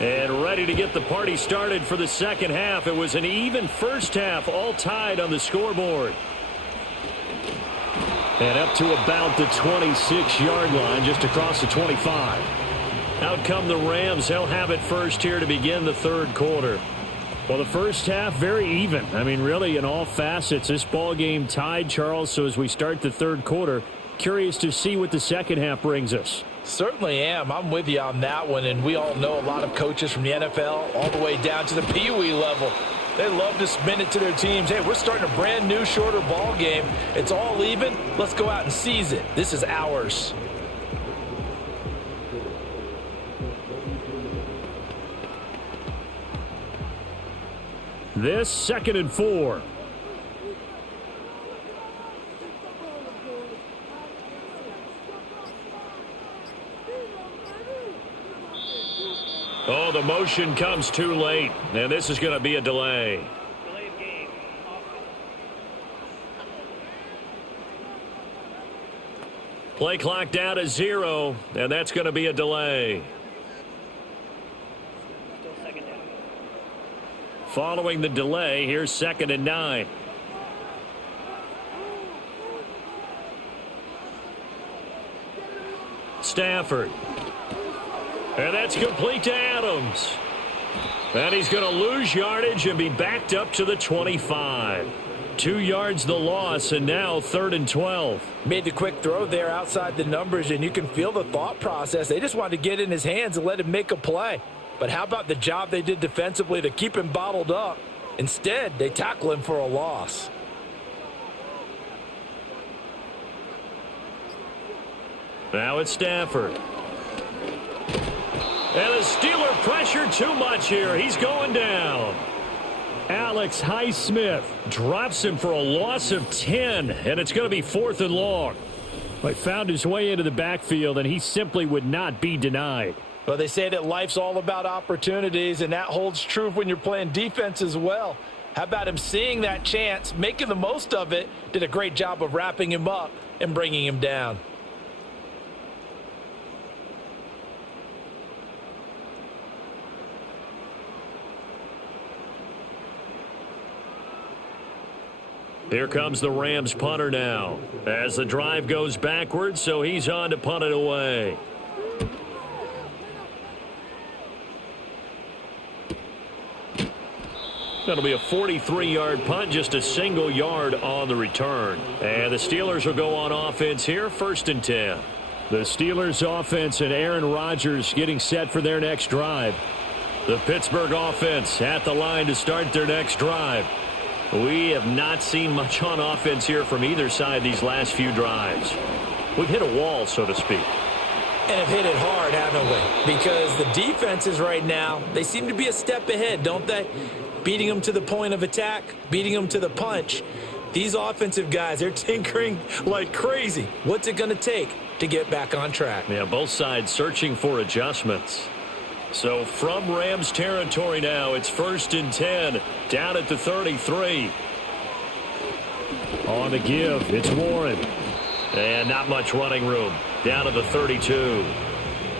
And ready to get the party started for the second half. It was an even first half, all tied on the scoreboard. And up to about the 26-yard line, just across the 25. Out come the Rams. They'll have it first here to begin the 3rd quarter. Well, the first half, very even. I mean, really, in all facets, this ball game tied, Charles. So as we start the 3rd quarter, curious to see what the second half brings us. Certainly am. I'm with you on that one. And we all know a lot of coaches from the NFL all the way down to the Pee Wee level. They love to spin it to their teams. Hey, we're starting a brand new, shorter ball game. It's all even. Let's go out and seize it. This is ours. This 2nd and 4. Oh, the motion comes too late, and this is going to be a delay. Play clock down to 0, and that's going to be a delay. Following the delay, here's 2nd and 9. Stafford. And that's complete to Adams. And he's going to lose yardage and be backed up to the 25. 2 yards the loss, and now 3rd and 12. Made the quick throw there outside the numbers, and you can feel the thought process. They just wanted to get in his hands and let him make a play. But how about the job they did defensively to keep him bottled up? Instead, they tackle him for a loss. Now it's Stafford. And the Steeler pressure too much here. He's going down. Alex Highsmith drops him for a loss of 10, and it's going to be 4th and long. He found his way into the backfield, and he simply would not be denied. Well, they say that life's all about opportunities, and that holds true when you're playing defense as well. How about him seeing that chance, making the most of it, did a great job of wrapping him up and bringing him down. Here comes the Rams punter now as the drive goes backwards, so he's on to punt it away. That'll be a 43-yard punt, just a single yard on the return. And the Steelers will go on offense here, 1st and 10. The Steelers offense and Aaron Rodgers getting set for their next drive. The Pittsburgh offense at the line to start their next drive. We have not seen much on offense here from either side these last few drives. We've hit a wall, so to speak. And have hit it hard, haven't we? Because the defenses right now, they seem to be a step ahead, don't they? Beating them to the point of attack, beating them to the punch. These offensive guys, they're tinkering like crazy. What's it going to take to get back on track? Yeah, both sides searching for adjustments. So from Rams territory now, it's 1st and 10, down at the 33. On the give, it's Warren. And not much running room, down to the 32.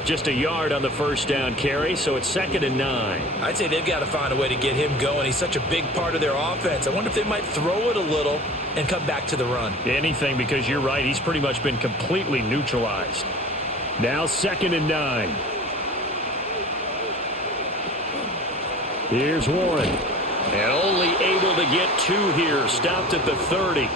Just a yard on the first down carry, so it's 2nd and 9. I'd say they've got to find a way to get him going. He's such a big part of their offense. I wonder if they might throw it a little and come back to the run. Anything, because you're right, he's pretty much been completely neutralized. Now 2nd and 9. Here's Warren. And only able to get 2 here, stopped at the 30.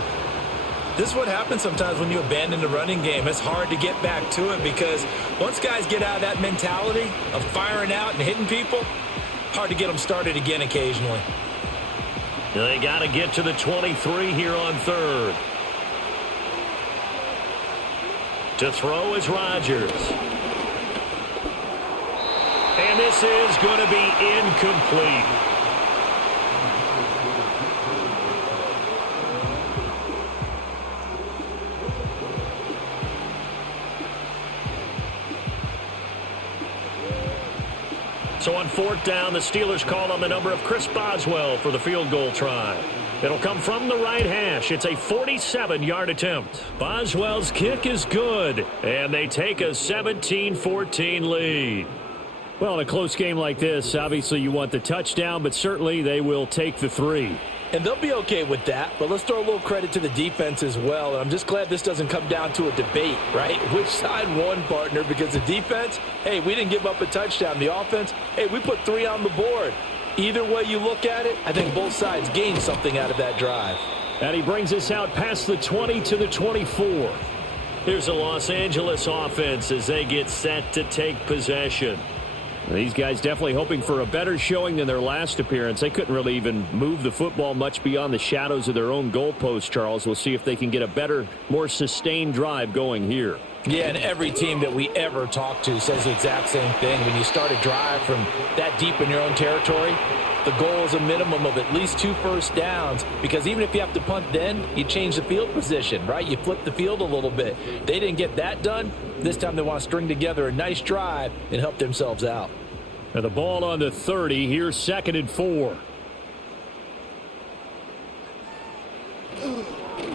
This is what happens sometimes when you abandon the running game. It's hard to get back to it because once guys get out of that mentality of firing out and hitting people, hard to get them started again occasionally. They got to get to the 23 here on 3rd. To throw is Rodgers. And this is going to be incomplete. So on 4th down, the Steelers call on the number of Chris Boswell for the field goal try. It'll come from the right hash. It's a 47-yard attempt. Boswell's kick is good, and they take a 17-14 lead. Well, in a close game like this, obviously you want the touchdown, but certainly they will take the 3. And they'll be okay with that, but let's throw a little credit to the defense as well. And I'm just glad this doesn't come down to a debate, right? Which side won, partner? Because the defense, hey, we didn't give up a touchdown. The offense, hey, we put 3 on the board. Either way you look at it, I think both sides gained something out of that drive. And he brings us out past the 20 to the 24. Here's the Los Angeles offense as they get set to take possession. These guys definitely hoping for a better showing than their last appearance. They couldn't really even move the football much beyond the shadows of their own goalpost, Charles. We'll see if they can get a better, more sustained drive going here. Yeah, and every team that we ever talk to says the exact same thing. When you start a drive from that deep in your own territory, the goal is a minimum of at least 2 first downs, because even if you have to punt then, you change the field position, right? You flip the field a little bit. They didn't get that done. This time they want to string together a nice drive and help themselves out. And the ball on the 30. Here's 2nd and 4.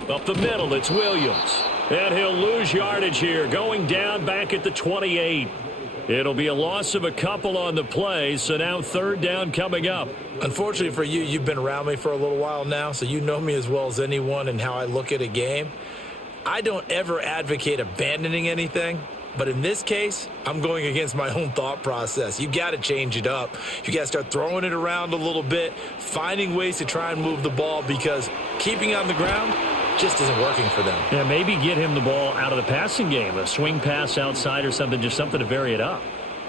Up the middle, it's Williams. And he'll lose yardage here, going down back at the 28. It'll be a loss of a couple on the play, so now 3rd down coming up. Unfortunately for you, you've been around me for a little while now, so you know me as well as anyone and how I look at a game. I don't ever advocate abandoning anything, but in this case, I'm going against my own thought process. You got to change it up. You got to start throwing it around a little bit, finding ways to try and move the ball, because keeping on the ground just isn't working for them. Yeah, maybe get him the ball out of the passing game, a swing pass outside or something, just something to vary it up.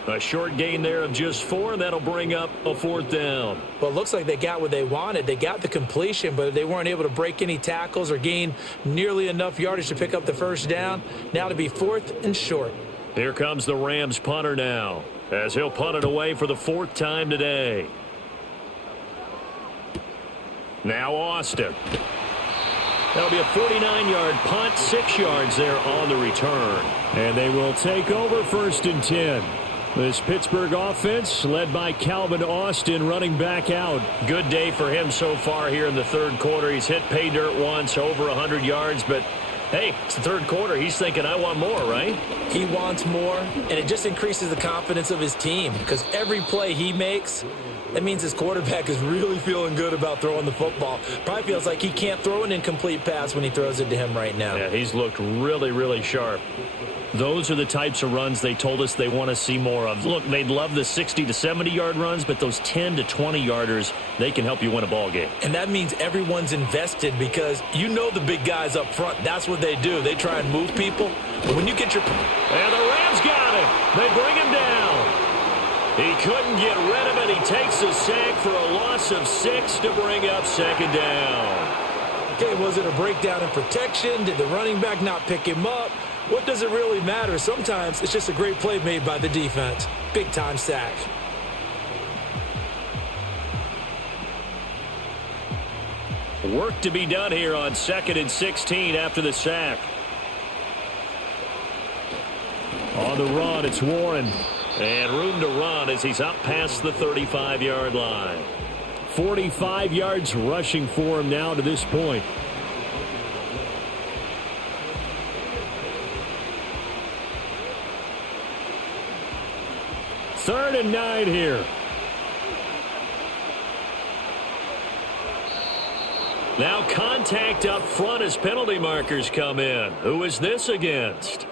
A short gain there of just 4, and that'll bring up a 4th down. Well, it looks like they got what they wanted. They got the completion, but they weren't able to break any tackles or gain nearly enough yardage to pick up the 1st down. Now to be 4th and short. Here comes the Rams punter now, as he'll punt it away for the 4th time today. Now Austin. That'll be a 49-yard punt, 6 yards there on the return. And they will take over 1st and 10. This Pittsburgh offense led by Calvin Austin running back out. Good day for him so far here in the 3rd quarter. He's hit pay dirt once, over 100 yards, but hey, it's the 3rd quarter. He's thinking, I want more, right? He wants more, and it just increases the confidence of his team, because every play he makes, that means his quarterback is really feeling good about throwing the football. Probably feels like he can't throw an incomplete pass when he throws it to him right now. Yeah, he's looked really, really sharp. Those are the types of runs they told us they want to see more of. Look, they'd love the 60 to 70-yard runs, but those 10 to 20-yarders, they can help you win a ball game. And that means everyone's invested, because you know the big guys up front, that's what they do. They try and move people. But when you get your... And the Rams got him. They bring him down. He couldn't get rid of it. He takes a sack for a loss of 6 to bring up 2nd down. Okay, was it a breakdown in protection? Did the running back not pick him up? What does it really matter? Sometimes it's just a great play made by the defense. Big-time sack. Work to be done here on 2nd and 16 after the sack. On the run, it's Warren. And room to run as he's up past the 35-yard line. 45 yards rushing for him now to this point. Third and 9 here. Now contact up front as penalty markers come in. Who is this against?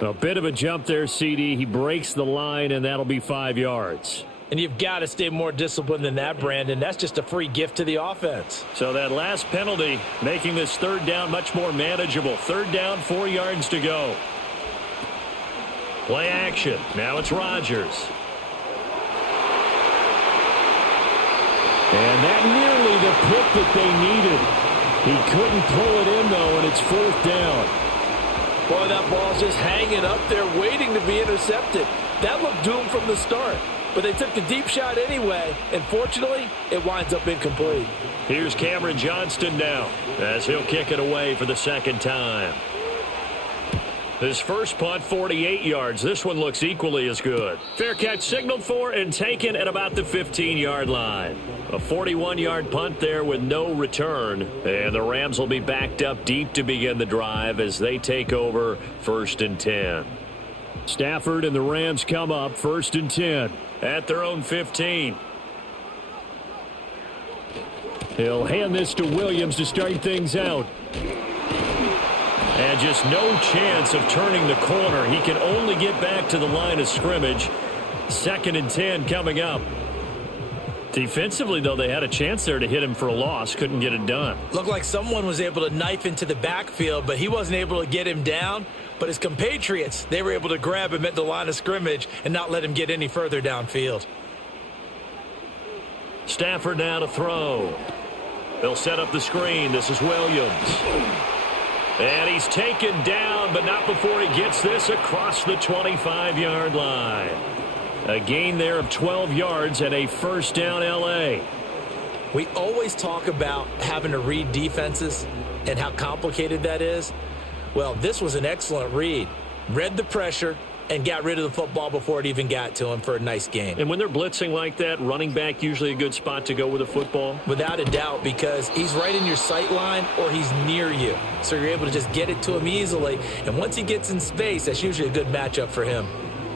A bit of a jump there, CD. He breaks the line, and that'll be 5 yards. And you've got to stay more disciplined than that, Brandon. That's just a free gift to the offense. So that last penalty making this 3rd down much more manageable. 3rd down, 4 yards to go. Play action. Now it's Rodgers. And that nearly the pick that they needed. He couldn't pull it in, though, and it's 4th down. Boy, that ball's just hanging up there waiting to be intercepted. That looked doomed from the start. But they took the deep shot anyway, and fortunately, it winds up incomplete. Here's Cameron Johnston now, as he'll kick it away for the 2nd time. His first punt, 48 yards. This one looks equally as good. Fair catch signaled for and taken at about the 15-yard line. A 41-yard punt there with no return. And the Rams will be backed up deep to begin the drive as they take over 1st and 10. Stafford and the Rams come up 1st and 10 at their own 15. He'll hand this to Williams to start things out. And just no chance of turning the corner. He can only get back to the line of scrimmage. 2nd and 10 coming up. Defensively, though, they had a chance there to hit him for a loss. Couldn't get it done. Looked like someone was able to knife into the backfield, but he wasn't able to get him down. But his compatriots, they were able to grab him at the line of scrimmage and not let him get any further downfield. Stafford now to throw. They'll set up the screen. This is Williams. And he's taken down, but not before he gets this across the 25-yard line. A gain there of 12 yards and a first down L.A. We always talk about having to read defenses and how complicated that is. Well, this was an excellent read. Read the pressure and got rid of the football before it even got to him for a nice gain. And when they're blitzing like that, running back usually a good spot to go with the football? Without a doubt, because he's right in your sight line or he's near you. So you're able to just get it to him easily. And once he gets in space, that's usually a good matchup for him.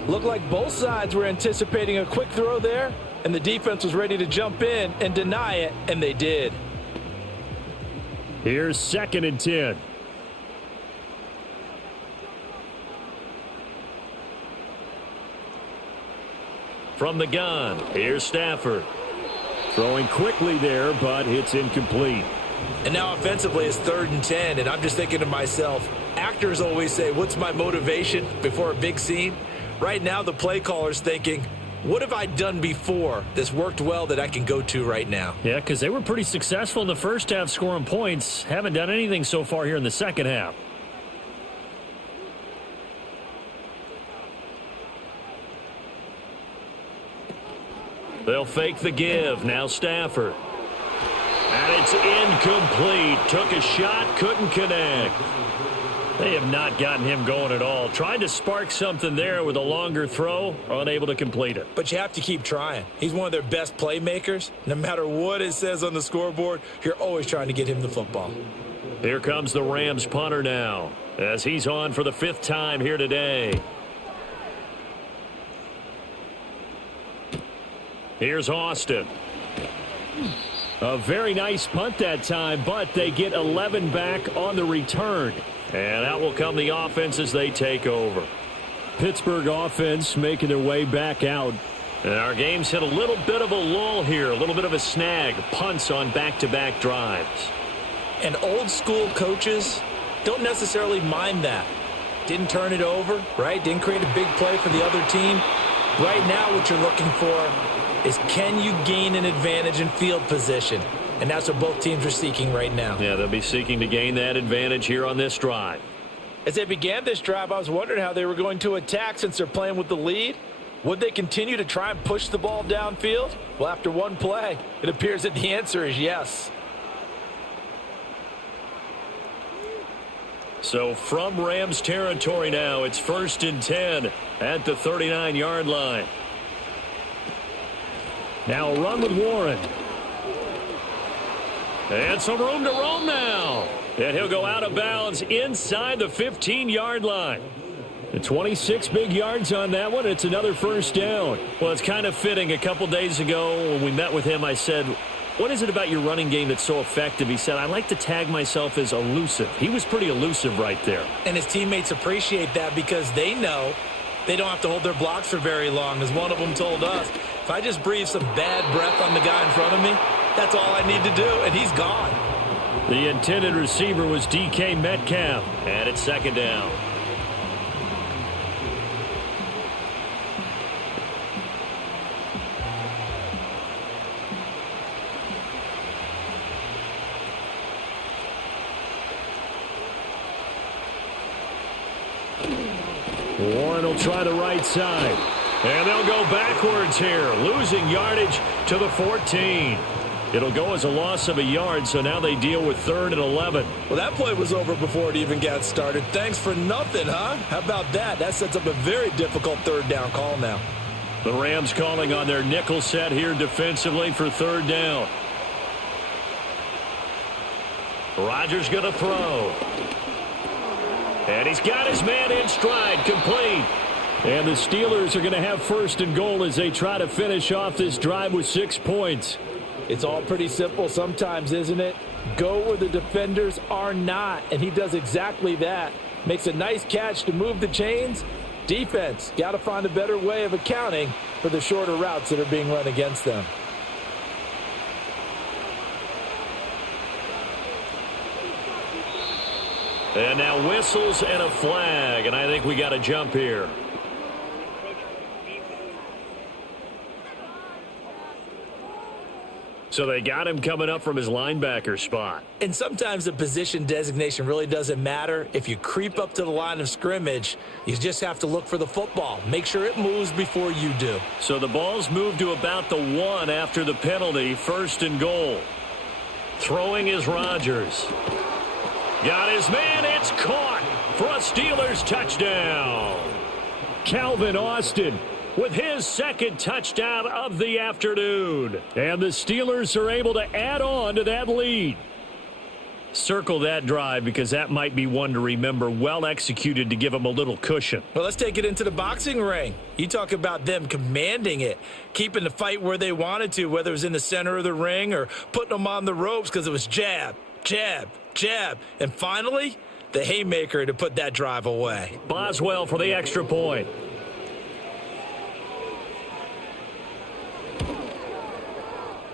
Looked like both sides were anticipating a quick throw there, and the defense was ready to jump in and deny it, and they did. Here's 2nd and 10. From the gun, here's Stafford. Throwing quickly there, but it's incomplete. And now offensively it's 3rd and 10, and I'm just thinking to myself, actors always say, what's my motivation before a big scene? Right now the play caller's thinking, what have I done before that's worked well that I can go to right now? Yeah, because they were pretty successful in the first half scoring points. Haven't done anything so far here in the second half. They'll fake the give. Now Stafford. And it's incomplete. Took a shot, couldn't connect. They have not gotten him going at all. Tried to spark something there with a longer throw, unable to complete it. But you have to keep trying. He's one of their best playmakers. No matter what it says on the scoreboard, you're always trying to get him the football. Here comes the Rams punter now, as he's on for the 5th time here today. Here's Austin. A very nice punt that time, but they get 11 back on the return. And out will come the offense as they take over. Pittsburgh offense making their way back out. And our game's hit a little bit of a lull here, a little bit of a snag. Punts on back-to-back drives. And old school coaches don't necessarily mind that. Didn't turn it over, right? Didn't create a big play for the other team. Right now what you're looking for is, can you gain an advantage in field position? And that's what both teams are seeking right now. Yeah, they'll be seeking to gain that advantage here on this drive. As they began this drive, I was wondering how they were going to attack since they're playing with the lead. Would they continue to try and push the ball downfield? Well, after one play, it appears that the answer is yes. So from Rams territory now, it's 1st and 10 at the 39-yard line. Now a run with Warren. And some room to roam now. And he'll go out of bounds inside the 15-yard line. The 26 big yards on that one. It's another first down. Well, it's kind of fitting. A couple days ago when we met with him, I said, what is it about your running game that's so effective? He said, I like to tag myself as elusive. He was pretty elusive right there. And his teammates appreciate that because they know they don't have to hold their blocks for very long, as one of them told us. If I just breathe some bad breath on the guy in front of me, that's all I need to do, and he's gone. The intended receiver was DK Metcalf, and it's 2nd down. Warren will try the right side. And they'll go backwards here, losing yardage to the 14. It'll go as a loss of a yard, so now they deal with 3rd and 11. Well, that play was over before it even got started. Thanks for nothing, huh? How about that? That sets up a very difficult 3rd down call now. The Rams calling on their nickel set here defensively for 3rd down. Rodgers going to throw. And he's got his man in stride, complete. And the Steelers are going to have 1st and goal as they try to finish off this drive with 6 points. It's all pretty simple sometimes, isn't it? Go where the defenders are not, and he does exactly that. Makes a nice catch to move the chains. Defense, got to find a better way of accounting for the shorter routes that are being run against them. And now whistles and a flag, and I think we got a jump here. So they got him coming up from his linebacker spot. And sometimes the position designation really doesn't matter. If you creep up to the line of scrimmage, you just have to look for the football. Make sure it moves before you do. So the ball's moved to about the 1 after the penalty, 1st and goal. Throwing is Rodgers. Got his man, it's caught for a Steelers touchdown. Calvin Austin with his 2nd touchdown of the afternoon. And the Steelers are able to add on to that lead. Circle that drive because that might be one to remember. Well executed to give them a little cushion. Well, let's take it into the boxing ring. You talk about them commanding it, keeping the fight where they wanted to, whether it was in the center of the ring or putting them on the ropes because it was jab, jab, jab. And finally, the haymaker to put that drive away. Boswell for the extra point.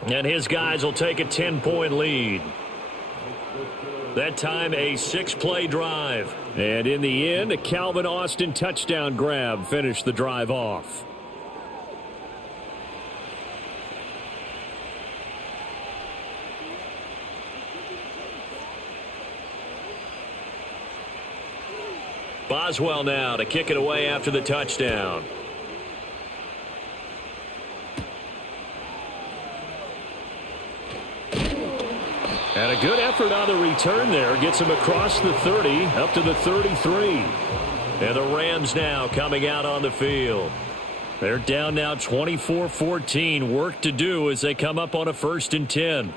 And his guys will take a 10-point lead. That time a 6-play drive. And in the end, a Calvin Austin touchdown grab finished the drive off. Boswell now to kick it away after the touchdown. And a good effort on the return there. Gets him across the 30, up to the 33. And the Rams now coming out on the field. They're down now 24-14. Work to do as they come up on a 1st and 10.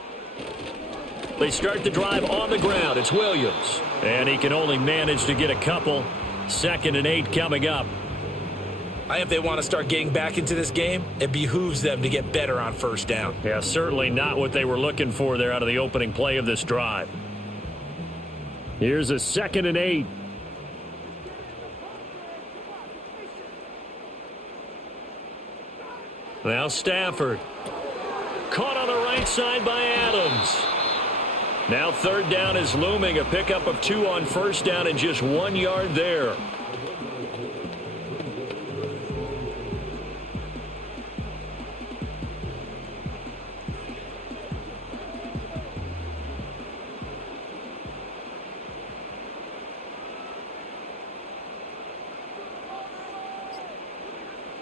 They start the drive on the ground. It's Williams. And he can only manage to get a couple. 2nd and 8 coming up. If they want to start getting back into this game, it behooves them to get better on 1st down. Yeah, certainly not what they were looking for there out of the opening play of this drive. Here's a 2nd and 8. Now Stafford. Caught on the right side by Adams. Now 3rd down is looming. A pickup of 2 on 1st down and just 1 yard there.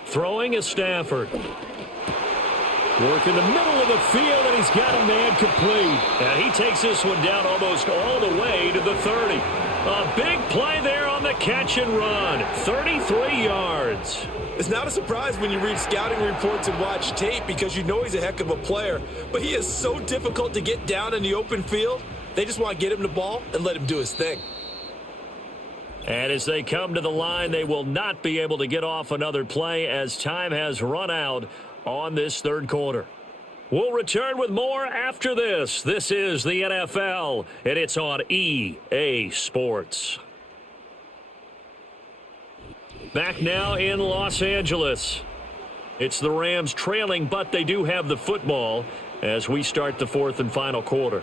Throwing is Stafford. Work in the middle of the field, and he's got a man complete. And he takes this one down almost all the way to the 30. A big play there on the catch and run. 33 yards. It's not a surprise when you read scouting reports and watch tape because you know he's a heck of a player. But he is so difficult to get down in the open field. They just want to get him the ball and let him do his thing. And as they come to the line, they will not be able to get off another play as time has run out on this 3rd quarter. We'll return with more after this. This is the NFL, and it's on EA Sports. Back now in Los Angeles. It's the Rams trailing, but they do have the football as we start the 4th and final quarter.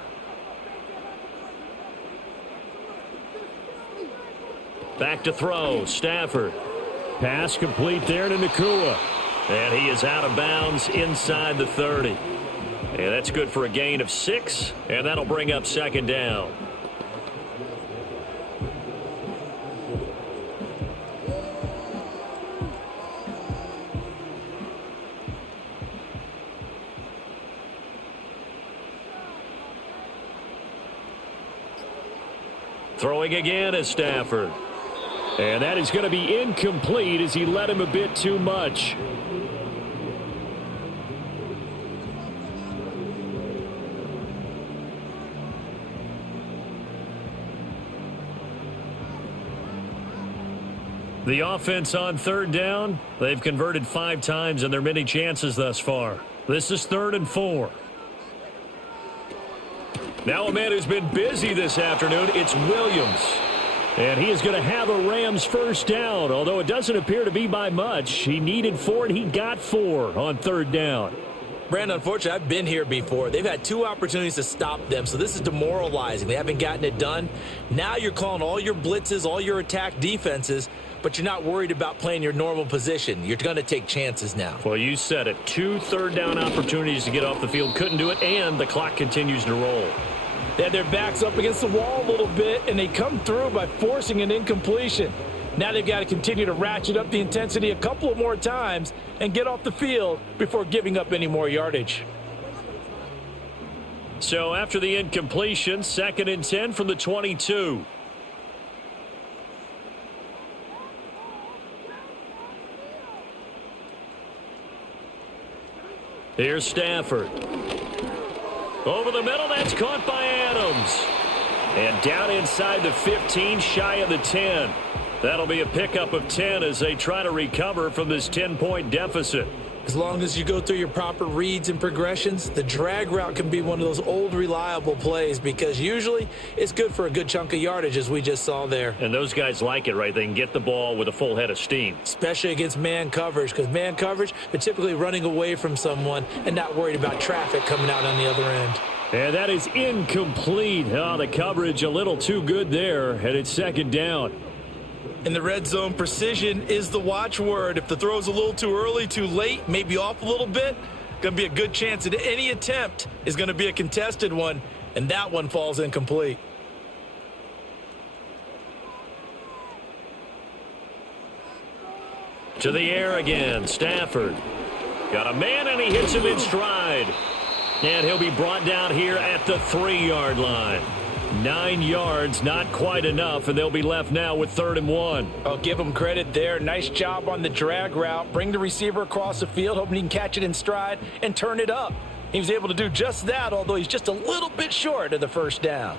Back to throw, Stafford. Pass complete there to Nakua. And he is out of bounds inside the 30. And that's good for a gain of 6, and that'll bring up 2nd down. Throwing again is Stafford. And that is going to be incomplete as he led him a bit too much. The offense on 3rd down, they've converted 5 times in their many chances thus far. This is 3rd and 4. Now a man who's been busy this afternoon, it's Williams. And he is going to have a Rams 1st down, although it doesn't appear to be by much. He needed 4, and he got 4 on 3rd down. Brandon, unfortunately, I've been here before. They've had 2 opportunities to stop them, so this is demoralizing. They haven't gotten it done. Now you're calling all your blitzes, all your attack defenses, but you're not worried about playing your normal position. You're going to take chances now. Well, you said it. 2 third-down opportunities to get off the field. Couldn't do it, and the clock continues to roll. They had their backs up against the wall a little bit, and they come through by forcing an incompletion. Now they've got to continue to ratchet up the intensity a couple of more times and get off the field before giving up any more yardage. So after the incompletion, 2nd and 10 from the 22. Here's Stafford. Over the middle, that's caught by Adams. And down inside the 15, shy of the 10. That'll be a pickup of 10 as they try to recover from this 10-point deficit. As long as you go through your proper reads and progressions, the drag route can be one of those old reliable plays because usually it's good for a good chunk of yardage as we just saw there. And those guys like it, right? They can get the ball with a full head of steam. Especially against man coverage because man coverage, they're typically running away from someone and not worried about traffic coming out on the other end. And that is incomplete. Oh, the coverage a little too good there, and it's 2nd down. In the red zone, precision is the watchword. If the throw's a little too early, too late, maybe off a little bit, going to be a good chance that any attempt is going to be a contested one, and that one falls incomplete. To the air again, Stafford. Got a man, and he hits him in stride. And he'll be brought down here at the 3-yard line. 9 yards, not quite enough, and they'll be left now with 3rd and 1. I'll give him credit there. Nice job on the drag route. Bring the receiver across the field, hoping he can catch it in stride and turn it up. He was able to do just that, although he's just a little bit short of the 1st down.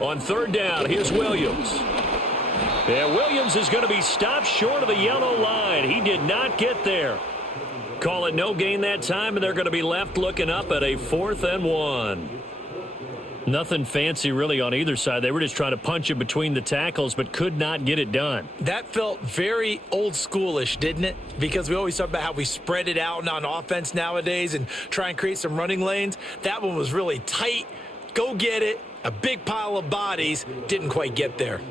On 3rd down, here's Williams. Yeah, Williams is going to be stopped short of the yellow line. He did not get there. Call it no gain that time, and they're going to be left looking up at a 4th and 1. Nothing fancy really on either side. They were just trying to punch it between the tackles, but could not get it done. That felt very old schoolish, didn't it? Because we always talk about how we spread it out on offense nowadays and try and create some running lanes. That one was really tight. Go get it. A big pile of bodies. Didn't quite get there.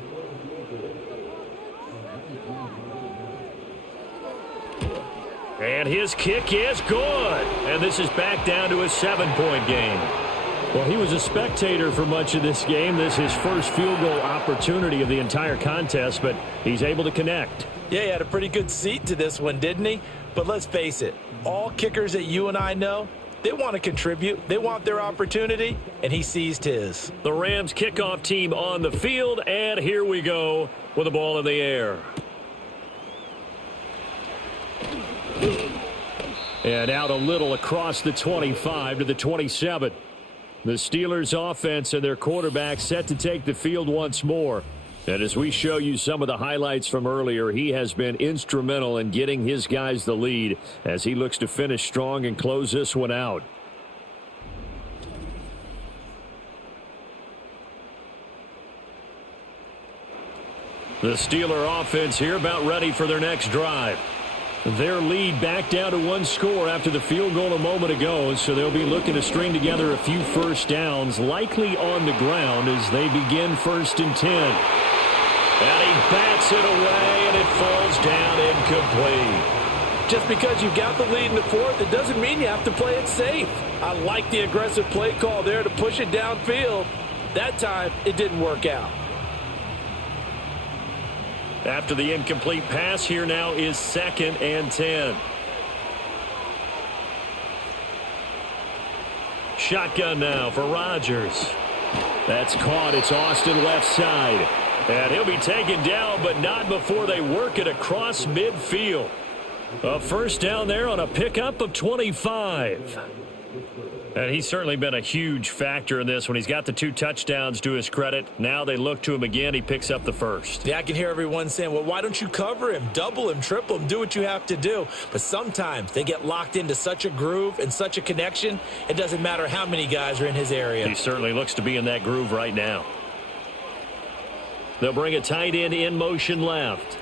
And his kick is good. And this is back down to a 7-point game. Well, he was a spectator for much of this game. This is his first field goal opportunity of the entire contest, but he's able to connect. Yeah, he had a pretty good seat to this one, didn't he? But let's face it, all kickers that you and I know, they want to contribute. They want their opportunity, and he seized his. The Rams kickoff team on the field, and here we go with the ball in the air. And out a little across the 25 to the 27. The Steelers offense and their quarterback set to take the field once more. And as we show you some of the highlights from earlier, he has been instrumental in getting his guys the lead as he looks to finish strong and close this one out. The Steeler offense here about ready for their next drive. Their lead back down to 1 score after the field goal a moment ago, so they'll be looking to string together a few first downs, likely on the ground as they begin 1st and 10. And he bats it away, and it falls down incomplete. Just because you got the lead in the 4th, it doesn't mean you have to play it safe. I like the aggressive play call there to push it downfield. That time, it didn't work out. After the incomplete pass, here now is 2nd and 10. Shotgun now for Rodgers. That's caught. It's Austin left side. And he'll be taken down, but not before they work it across midfield. A first down there on a pickup of 25. And he's certainly been a huge factor in this when he's got the 2 touchdowns to his credit. Now they look to him again. He picks up the first. Yeah, I can hear everyone saying, well, why don't you cover him, double him, triple him, do what you have to do. But sometimes they get locked into such a groove and such a connection, it doesn't matter how many guys are in his area. He certainly looks to be in that groove right now. They'll bring a tight end in motion left.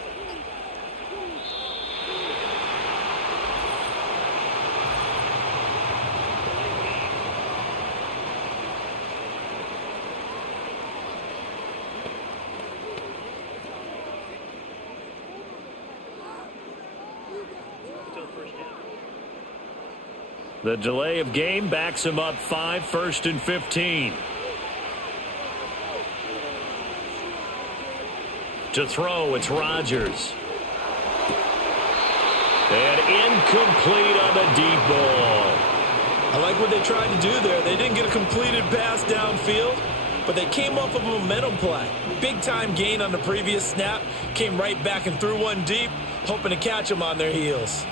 The delay of game backs him up 5, 1st and 15. To throw, it's Rodgers. And incomplete on the deep ball. I like what they tried to do there. They didn't get a completed pass downfield, but they came off of a momentum play. Big-time gain on the previous snap. Came right back and threw one deep, hoping to catch them on their heels.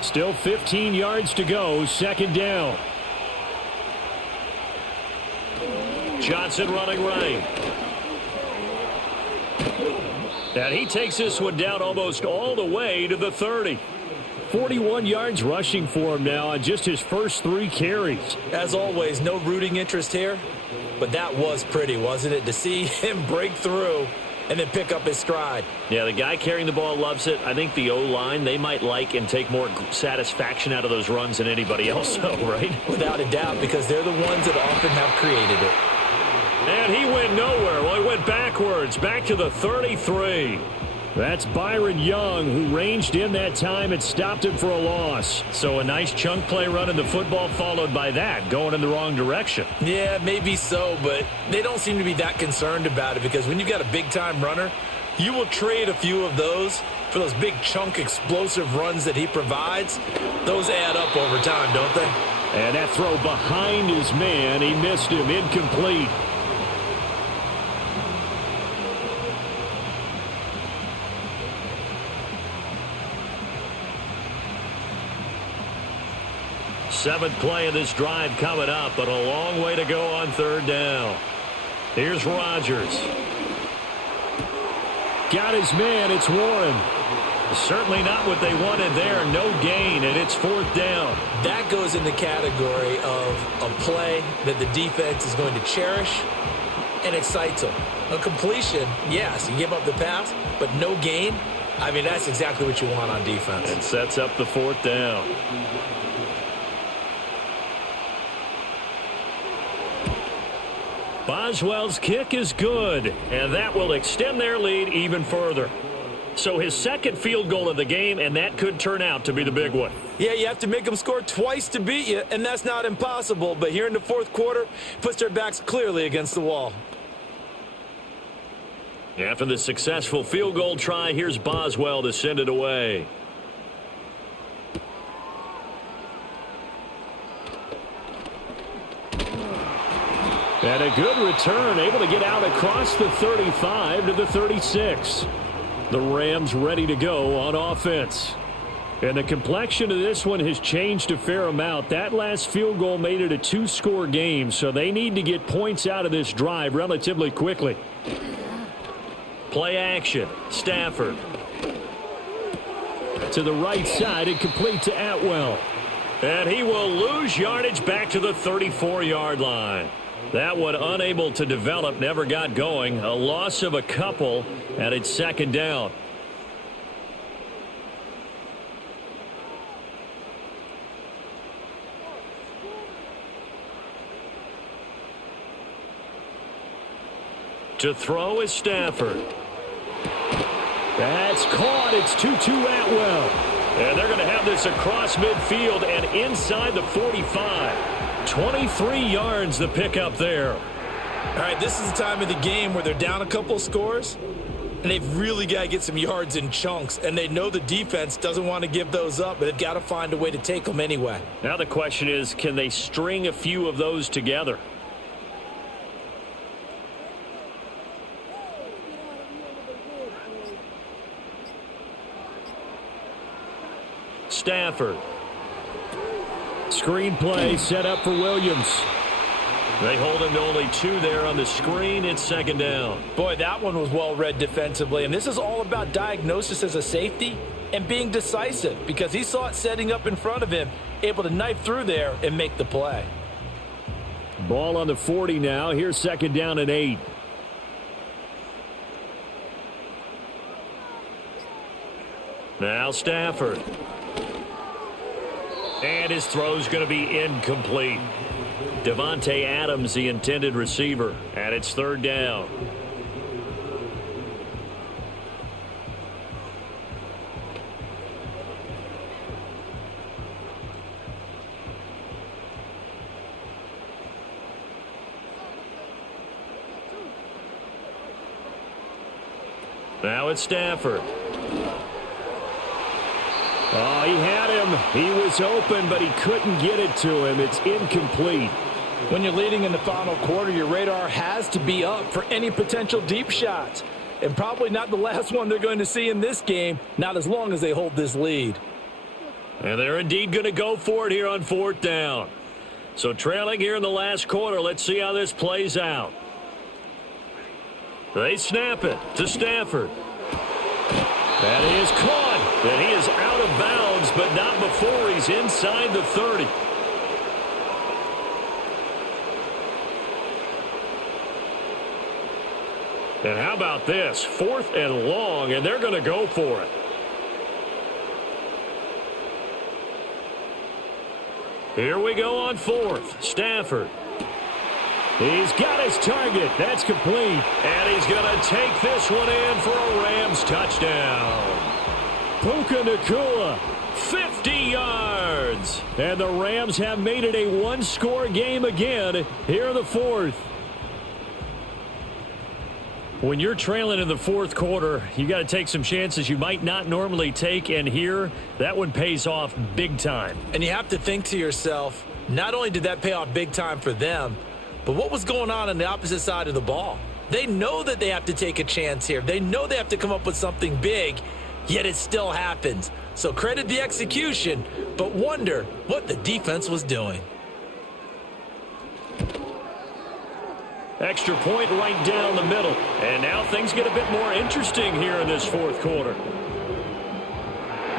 Still 15 yards to go, 2nd down. Johnson running right. And he takes this one down almost all the way to the 30. 41 yards rushing for him now on just his first 3 carries. As always, no rooting interest here, but that was pretty, wasn't it? To see him break through and then pick up his stride. Yeah, the guy carrying the ball loves it. I think the O-line, they might like and take more satisfaction out of those runs than anybody else, though, right? Without a doubt, because they're the ones that often have created it. And he went nowhere. Well, he went backwards, back to the 33. That's Byron Young, who ranged in that time and stopped him for a loss. So a nice chunk play running the football followed by that, going in the wrong direction. Yeah, maybe so, but they don't seem to be that concerned about it because when you've got a big-time runner, you will trade a few of those for those big chunk explosive runs that he provides. Those add up over time, don't they? And that throw behind his man, he missed him, incomplete. Seventh play of this drive coming up, but a long way to go on 3rd down. Here's Rodgers. Got his man, it's Warren. Certainly not what they wanted there. No gain, and it's 4th down. That goes in the category of a play that the defense is going to cherish and excites them. A completion, yes, you give up the pass, but no gain. I mean, that's exactly what you want on defense. And sets up the 4th down. Boswell's kick is good, and that will extend their lead even further. So his 2nd field goal of the game, and that could turn out to be the big one. Yeah, you have to make them score twice to beat you, and that's not impossible. But here in the 4th quarter, puts their backs clearly against the wall. After the successful field goal try, here's Boswell to send it away. And a good return, able to get out across the 35 to the 36. The Rams ready to go on offense. And the complexion of this one has changed a fair amount. That last field goal made it a 2-score game, so they need to get points out of this drive relatively quickly. Play action. Stafford. To the right side and complete to Atwell. And he will lose yardage back to the 34-yard line. That one unable to develop, never got going. A loss of a couple, and it's 2nd down. To throw is Stafford. That's caught. It's 2-2 Atwell. And they're going to have this across midfield and inside the 45. 23 yards the pickup there. All right, this is the time of the game where they're down a couple of scores, and they've really got to get some yards in chunks, and they know the defense doesn't want to give those up, but they've got to find a way to take them anyway. Now the question is, can they string a few of those together? Stafford. Screen play set up for Williams. They hold him to only 2 there on the screen. It's 2nd down. Boy, that one was well read defensively, and this is all about diagnosis as a safety and being decisive because he saw it setting up in front of him, able to knife through there and make the play. Ball on the 40 now. Here's 2nd down and 8. Now Stafford. And his throw's going to be incomplete. Devontae Adams, the intended receiver, and it's 3rd down. Now it's Stafford. Oh, he had him. He was open, but he couldn't get it to him. It's incomplete. When you're leading in the final quarter, your radar has to be up for any potential deep shots. And probably not the last one they're going to see in this game, not as long as they hold this lead. And they're indeed going to go for it here on 4th down. So trailing here in the last quarter, let's see how this plays out. They snap it to Stafford. That is caught. And he is out of bounds, but not before he's inside the 30. And how about this? 4th and long, and they're going to go for it. Here we go on 4th. Stafford. He's got his target. That's complete. And he's going to take this one in for a Rams touchdown. Puka Nacua, 50 yards. And the Rams have made it a one-score game again here in the 4th. When you're trailing in the 4th quarter, you got to take some chances you might not normally take, and here, that one pays off big time. And you have to think to yourself, not only did that pay off big time for them, but what was going on the opposite side of the ball? They know that they have to take a chance here. They know they have to come up with something big, yet it still happens. So credit the execution, but wonder what the defense was doing. Extra point right down the middle. And now things get a bit more interesting here in this 4th quarter.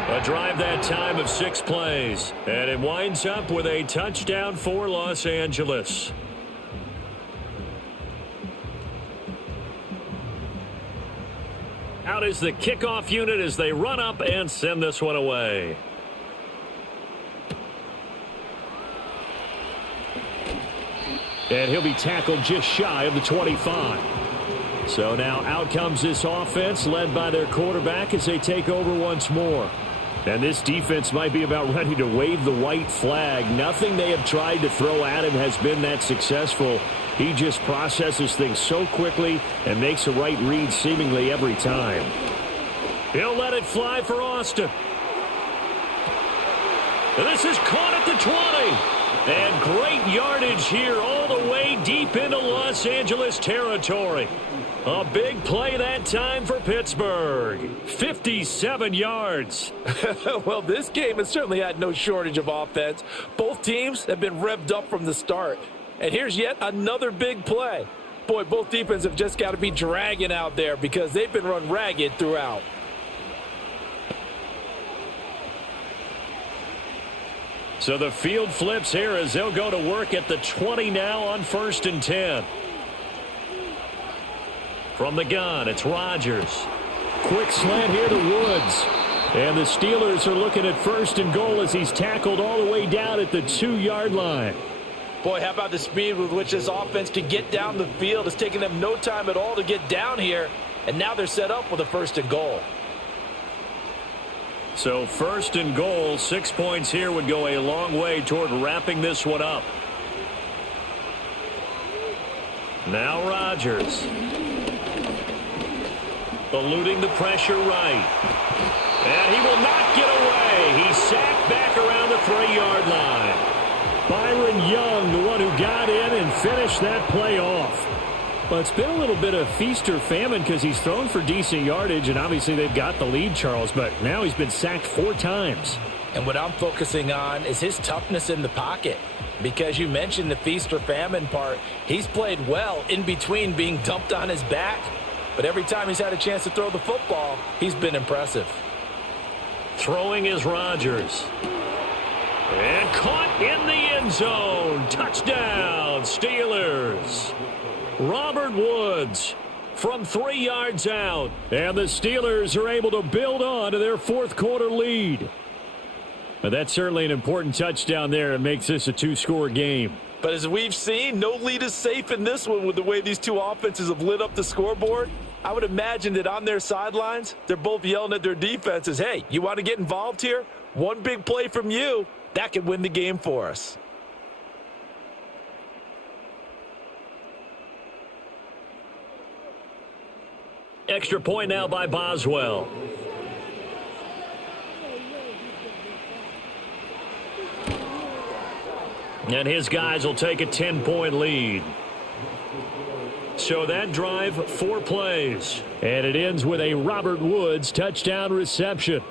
A drive that time of 6 plays. And it winds up with a touchdown for Los Angeles. Out is the kickoff unit as they run up and send this one away. And he'll be tackled just shy of the 25. So now out comes this offense led by their quarterback as they take over once more. And this defense might be about ready to wave the white flag. Nothing they have tried to throw at him has been that successful. He just processes things so quickly and makes the right read seemingly every time. He'll let it fly for Austin. And this is caught at the 20. And great yardage here all the way deep into Los Angeles territory. A big play that time for Pittsburgh. 57 yards. Well, this game has certainly had no shortage of offense. Both teams have been revved up from the start. And here's yet another big play. Boy, both defenses have just got to be dragging out there because they've been run ragged throughout. So the field flips here as they'll go to work at the 20 now on 1st and 10. From the gun, it's Rodgers. Quick slant here to Woods. And the Steelers are looking at 1st and goal as he's tackled all the way down at the 2-yard line. Boy, how about the speed with which this offense can get down the field? It's taken them no time at all to get down here. And now they're set up with a 1st and goal. So 1st and goal, 6 points here would go a long way toward wrapping this one up. Now Rodgers. Eluding the pressure right. And he will not get away. He's sacked back around the 3-yard line. Byron Young, the one who got in and finished that play off. Well, it's been a little bit of feast or famine because he's thrown for decent yardage, and obviously they've got the lead, Charles, but now he's been sacked 4 times. And what I'm focusing on is his toughness in the pocket. Because you mentioned the feast or famine part, he's played well in between being dumped on his back. But every time he's had a chance to throw the football, he's been impressive. Throwing is Rodgers. And caught in the end zone. Touchdown, Steelers. Robert Woods from 3 yards out. And the Steelers are able to build on to their 4th quarter lead. But that's certainly an important touchdown there. It makes this a 2-score game. But as we've seen, no lead is safe in this one with the way these two offenses have lit up the scoreboard. I would imagine that on their sidelines, they're both yelling at their defenses, hey, you want to get involved here? One big play from you, that could win the game for us. Extra point now by Boswell. And his guys will take a 10-point lead. So that drive, 4 plays. And it ends with a Robert Woods touchdown reception.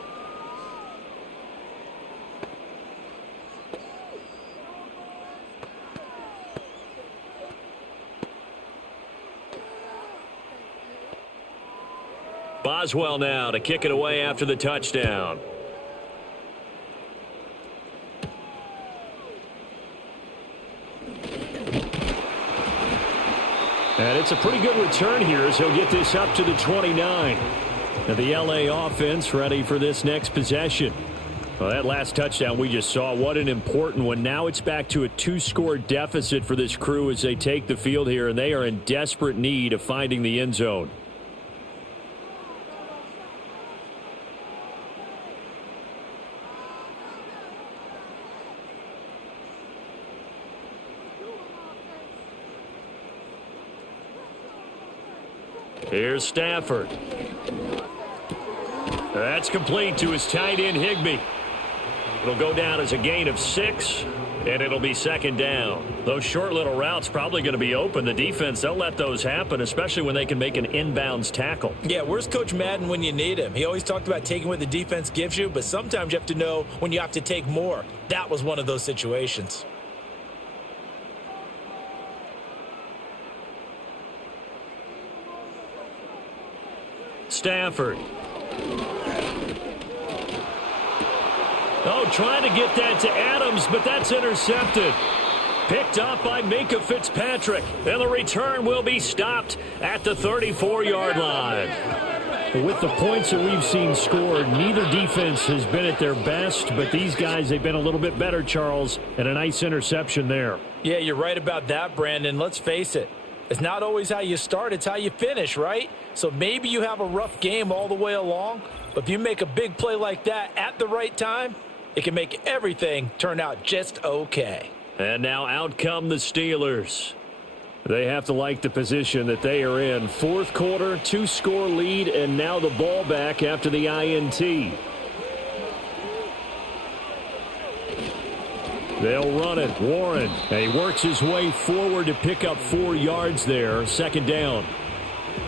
Boswell now to kick it away after the touchdown. And it's a pretty good return here as he'll get this up to the 29. Now the LA offense ready for this next possession. Well, that last touchdown we just saw, what an important one. Now it's back to a 2-score deficit for this crew as they take the field here, and they are in desperate need of finding the end zone. Here's Stafford. That's complete to his tight end, Higbee. It'll go down as a gain of 6, and it'll be second down. Those short little routes probably going to be open. The defense, they'll let those happen, especially when they can make an inbounds tackle. Yeah, where's Coach Madden when you need him? He always talked about taking what the defense gives you, but sometimes you have to know when you have to take more. That was one of those situations. Stafford. Oh, trying to get that to Adams, but that's intercepted. Picked up by Minka Fitzpatrick. And the return will be stopped at the 34-yard line. With the points that we've seen scored, neither defense has been at their best, but these guys, they've been a little bit better, Charles, and a nice interception there. Yeah, you're right about that, Brandon. Let's face it. It's not always how you start, it's how you finish, right? So maybe you have a rough game all the way along, but if you make a big play like that at the right time, it can make everything turn out just okay. And now out come the Steelers. They have to like the position that they are in. Fourth quarter, 2-score lead, and now the ball back after the INT. They'll run it. Warren. And he works his way forward to pick up 4 yards there. Second down.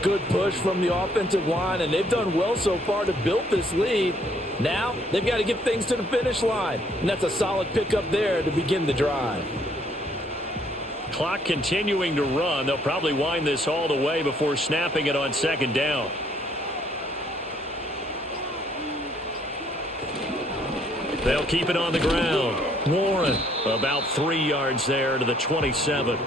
Good push from the offensive line, and they've done well so far to build this lead. Now they've got to get things to the finish line, and that's a solid pickup there to begin the drive. Clock continuing to run. They'll probably wind this all the way before snapping it on second down. They'll keep it on the ground. Warren about 3 yards there to the 27.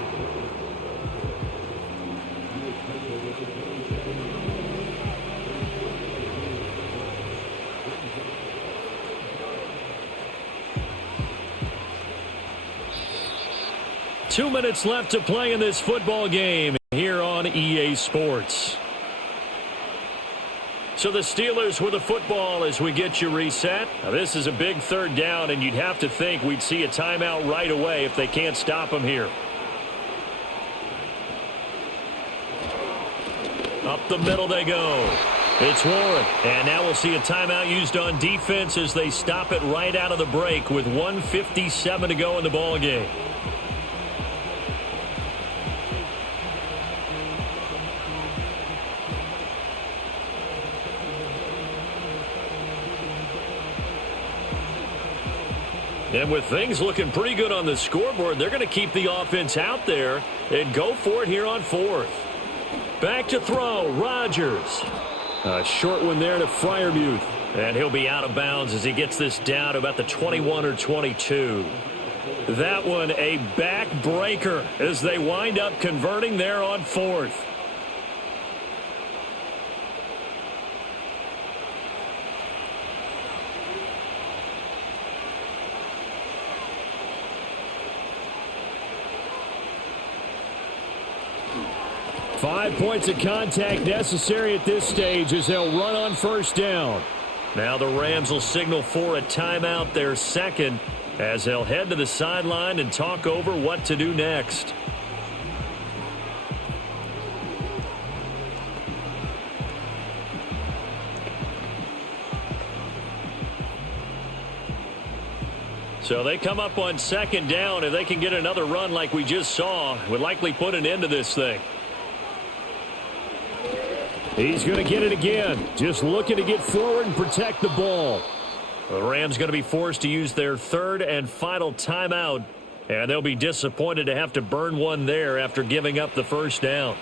Two minutes left to play in this football game here on EA Sports. So the Steelers with the football as we get you reset. Now this is a big third down, and you'd have to think we'd see a timeout right away if they can't stop them here. Up the middle they go. It's Warren. And now we'll see a timeout used on defense as they stop it right out of the break with 1:57 to go in the ball game. And with things looking pretty good on the scoreboard, they're going to keep the offense out there and go for it here on fourth. Back to throw, Rodgers. A short one there to Freiermuth. And he'll be out of bounds as he gets this down to about the 21 or 22. That one a backbreaker as they wind up converting there on fourth. Five points of contact necessary at this stage as they'll run on first down. Now the Rams will signal for a timeout, their second, as they'll head to the sideline and talk over what to do next. So they come up on second down. If they can get another run like we just saw, would likely put an end to this thing. He's going to get it again. Just looking to get forward and protect the ball. The Rams going to be forced to use their third and final timeout. And they'll be disappointed to have to burn one there after giving up the first down.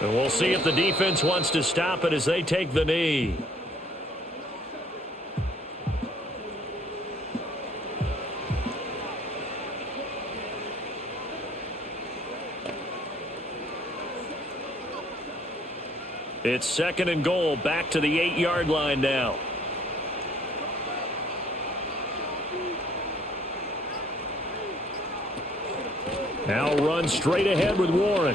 And we'll see if the defense wants to stop it as they take the knee. It's second and goal, back to the 8-yard line now. Now run straight ahead with Warren.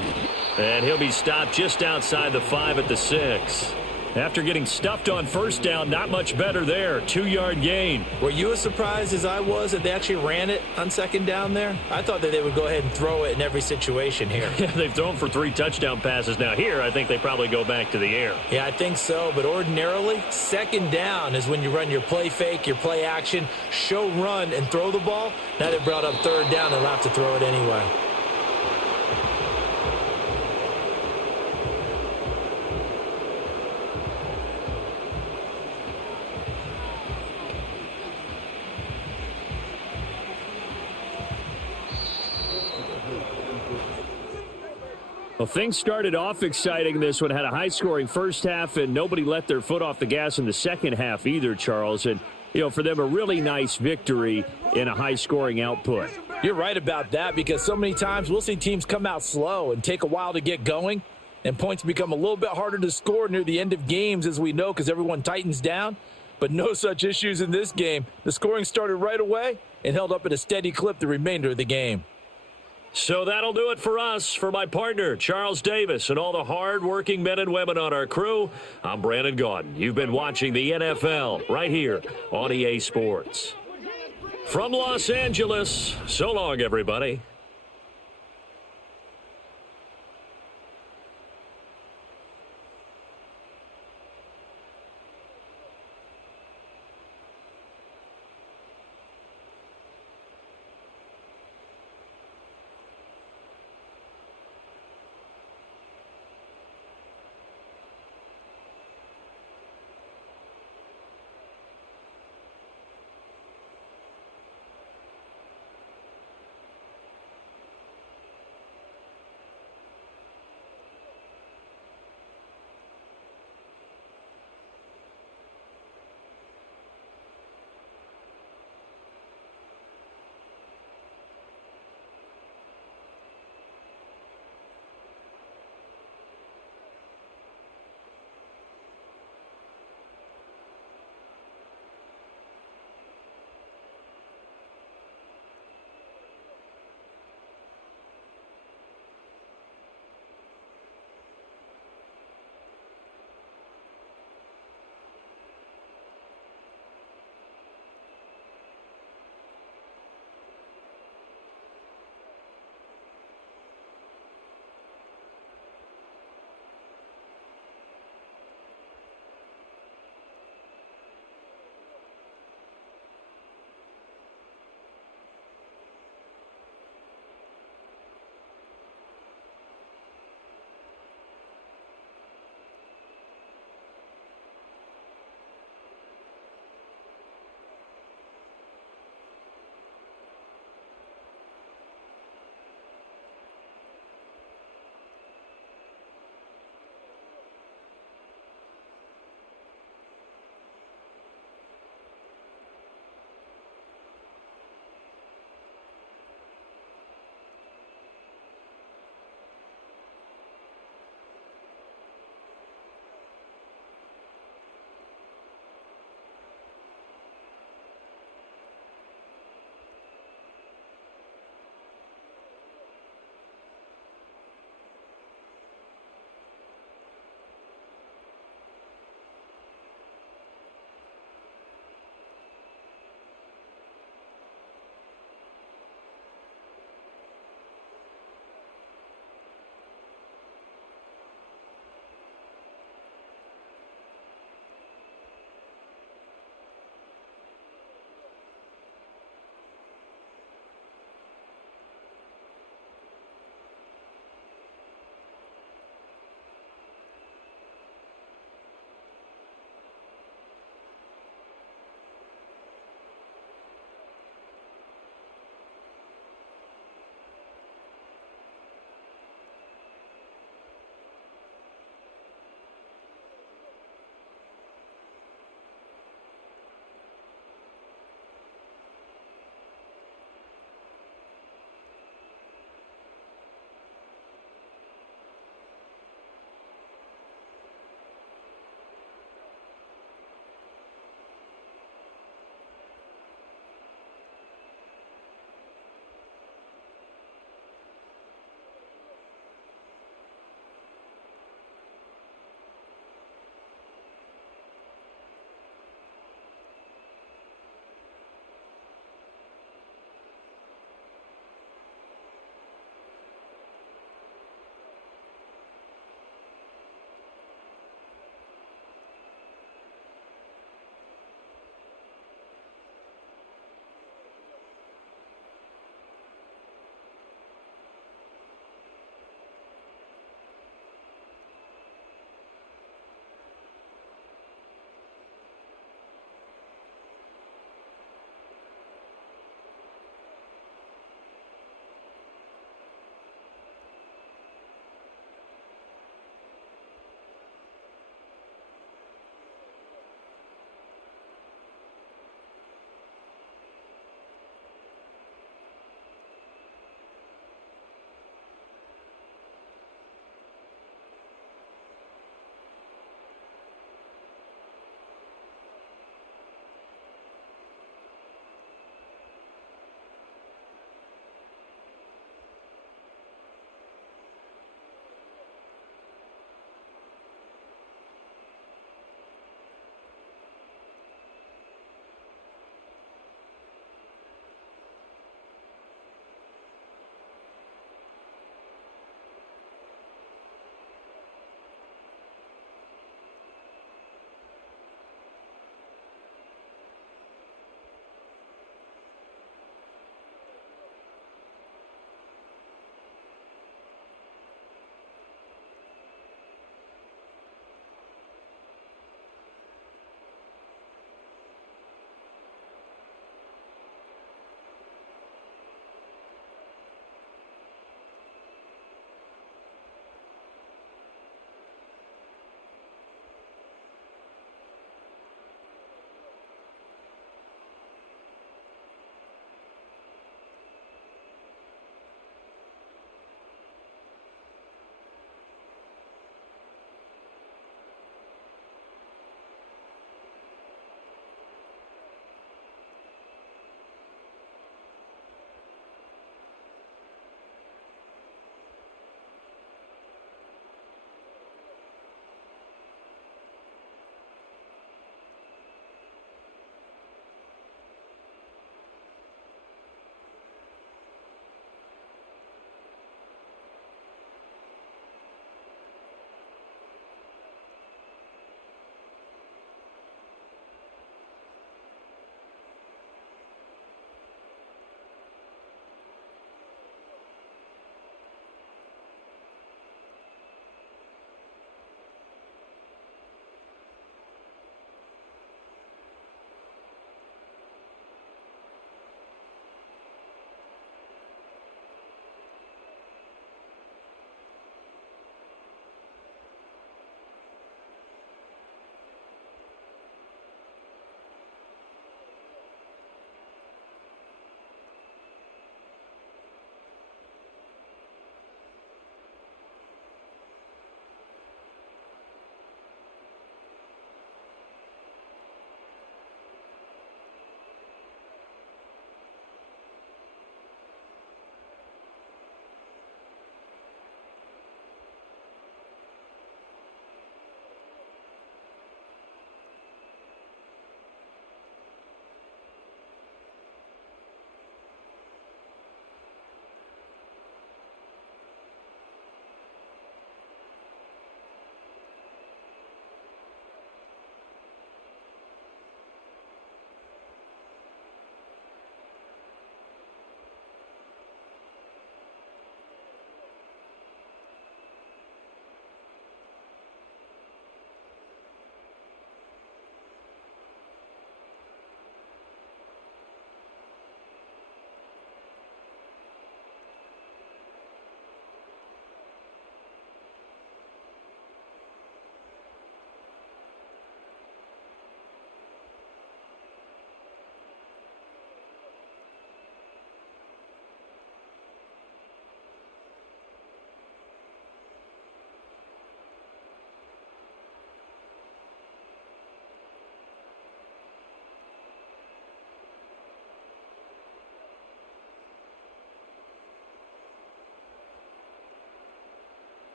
And he'll be stopped just outside the 5 at the 6. After getting stuffed on first down, not much better there. 2-yard gain. Were you as surprised as I was that they actually ran it on second down there? I thought that they would go ahead and throw it in every situation here. Yeah, they've thrown for 3 touchdown passes. Now here, I think they probably go back to the air. Yeah, I think so. But ordinarily, second down is when you run your play fake, your play action, show run, and throw the ball. Now they brought up third down and have to throw it anyway. Well, things started off exciting. This one had a high-scoring first half, and nobody let their foot off the gas in the second half either, Charles. And, you know, for them, a really nice victory in a high-scoring output. You're right about that because so many times we'll see teams come out slow and take a while to get going, and points become a little bit harder to score near the end of games, as we know, because everyone tightens down. But no such issues in this game. The scoring started right away and held up at a steady clip the remainder of the game. So that'll do it for us. For my partner, Charles Davis, and all the hard-working men and women on our crew, I'm Brandon Gaudin. You've been watching the NFL right here on EA Sports. From Los Angeles, so long, everybody.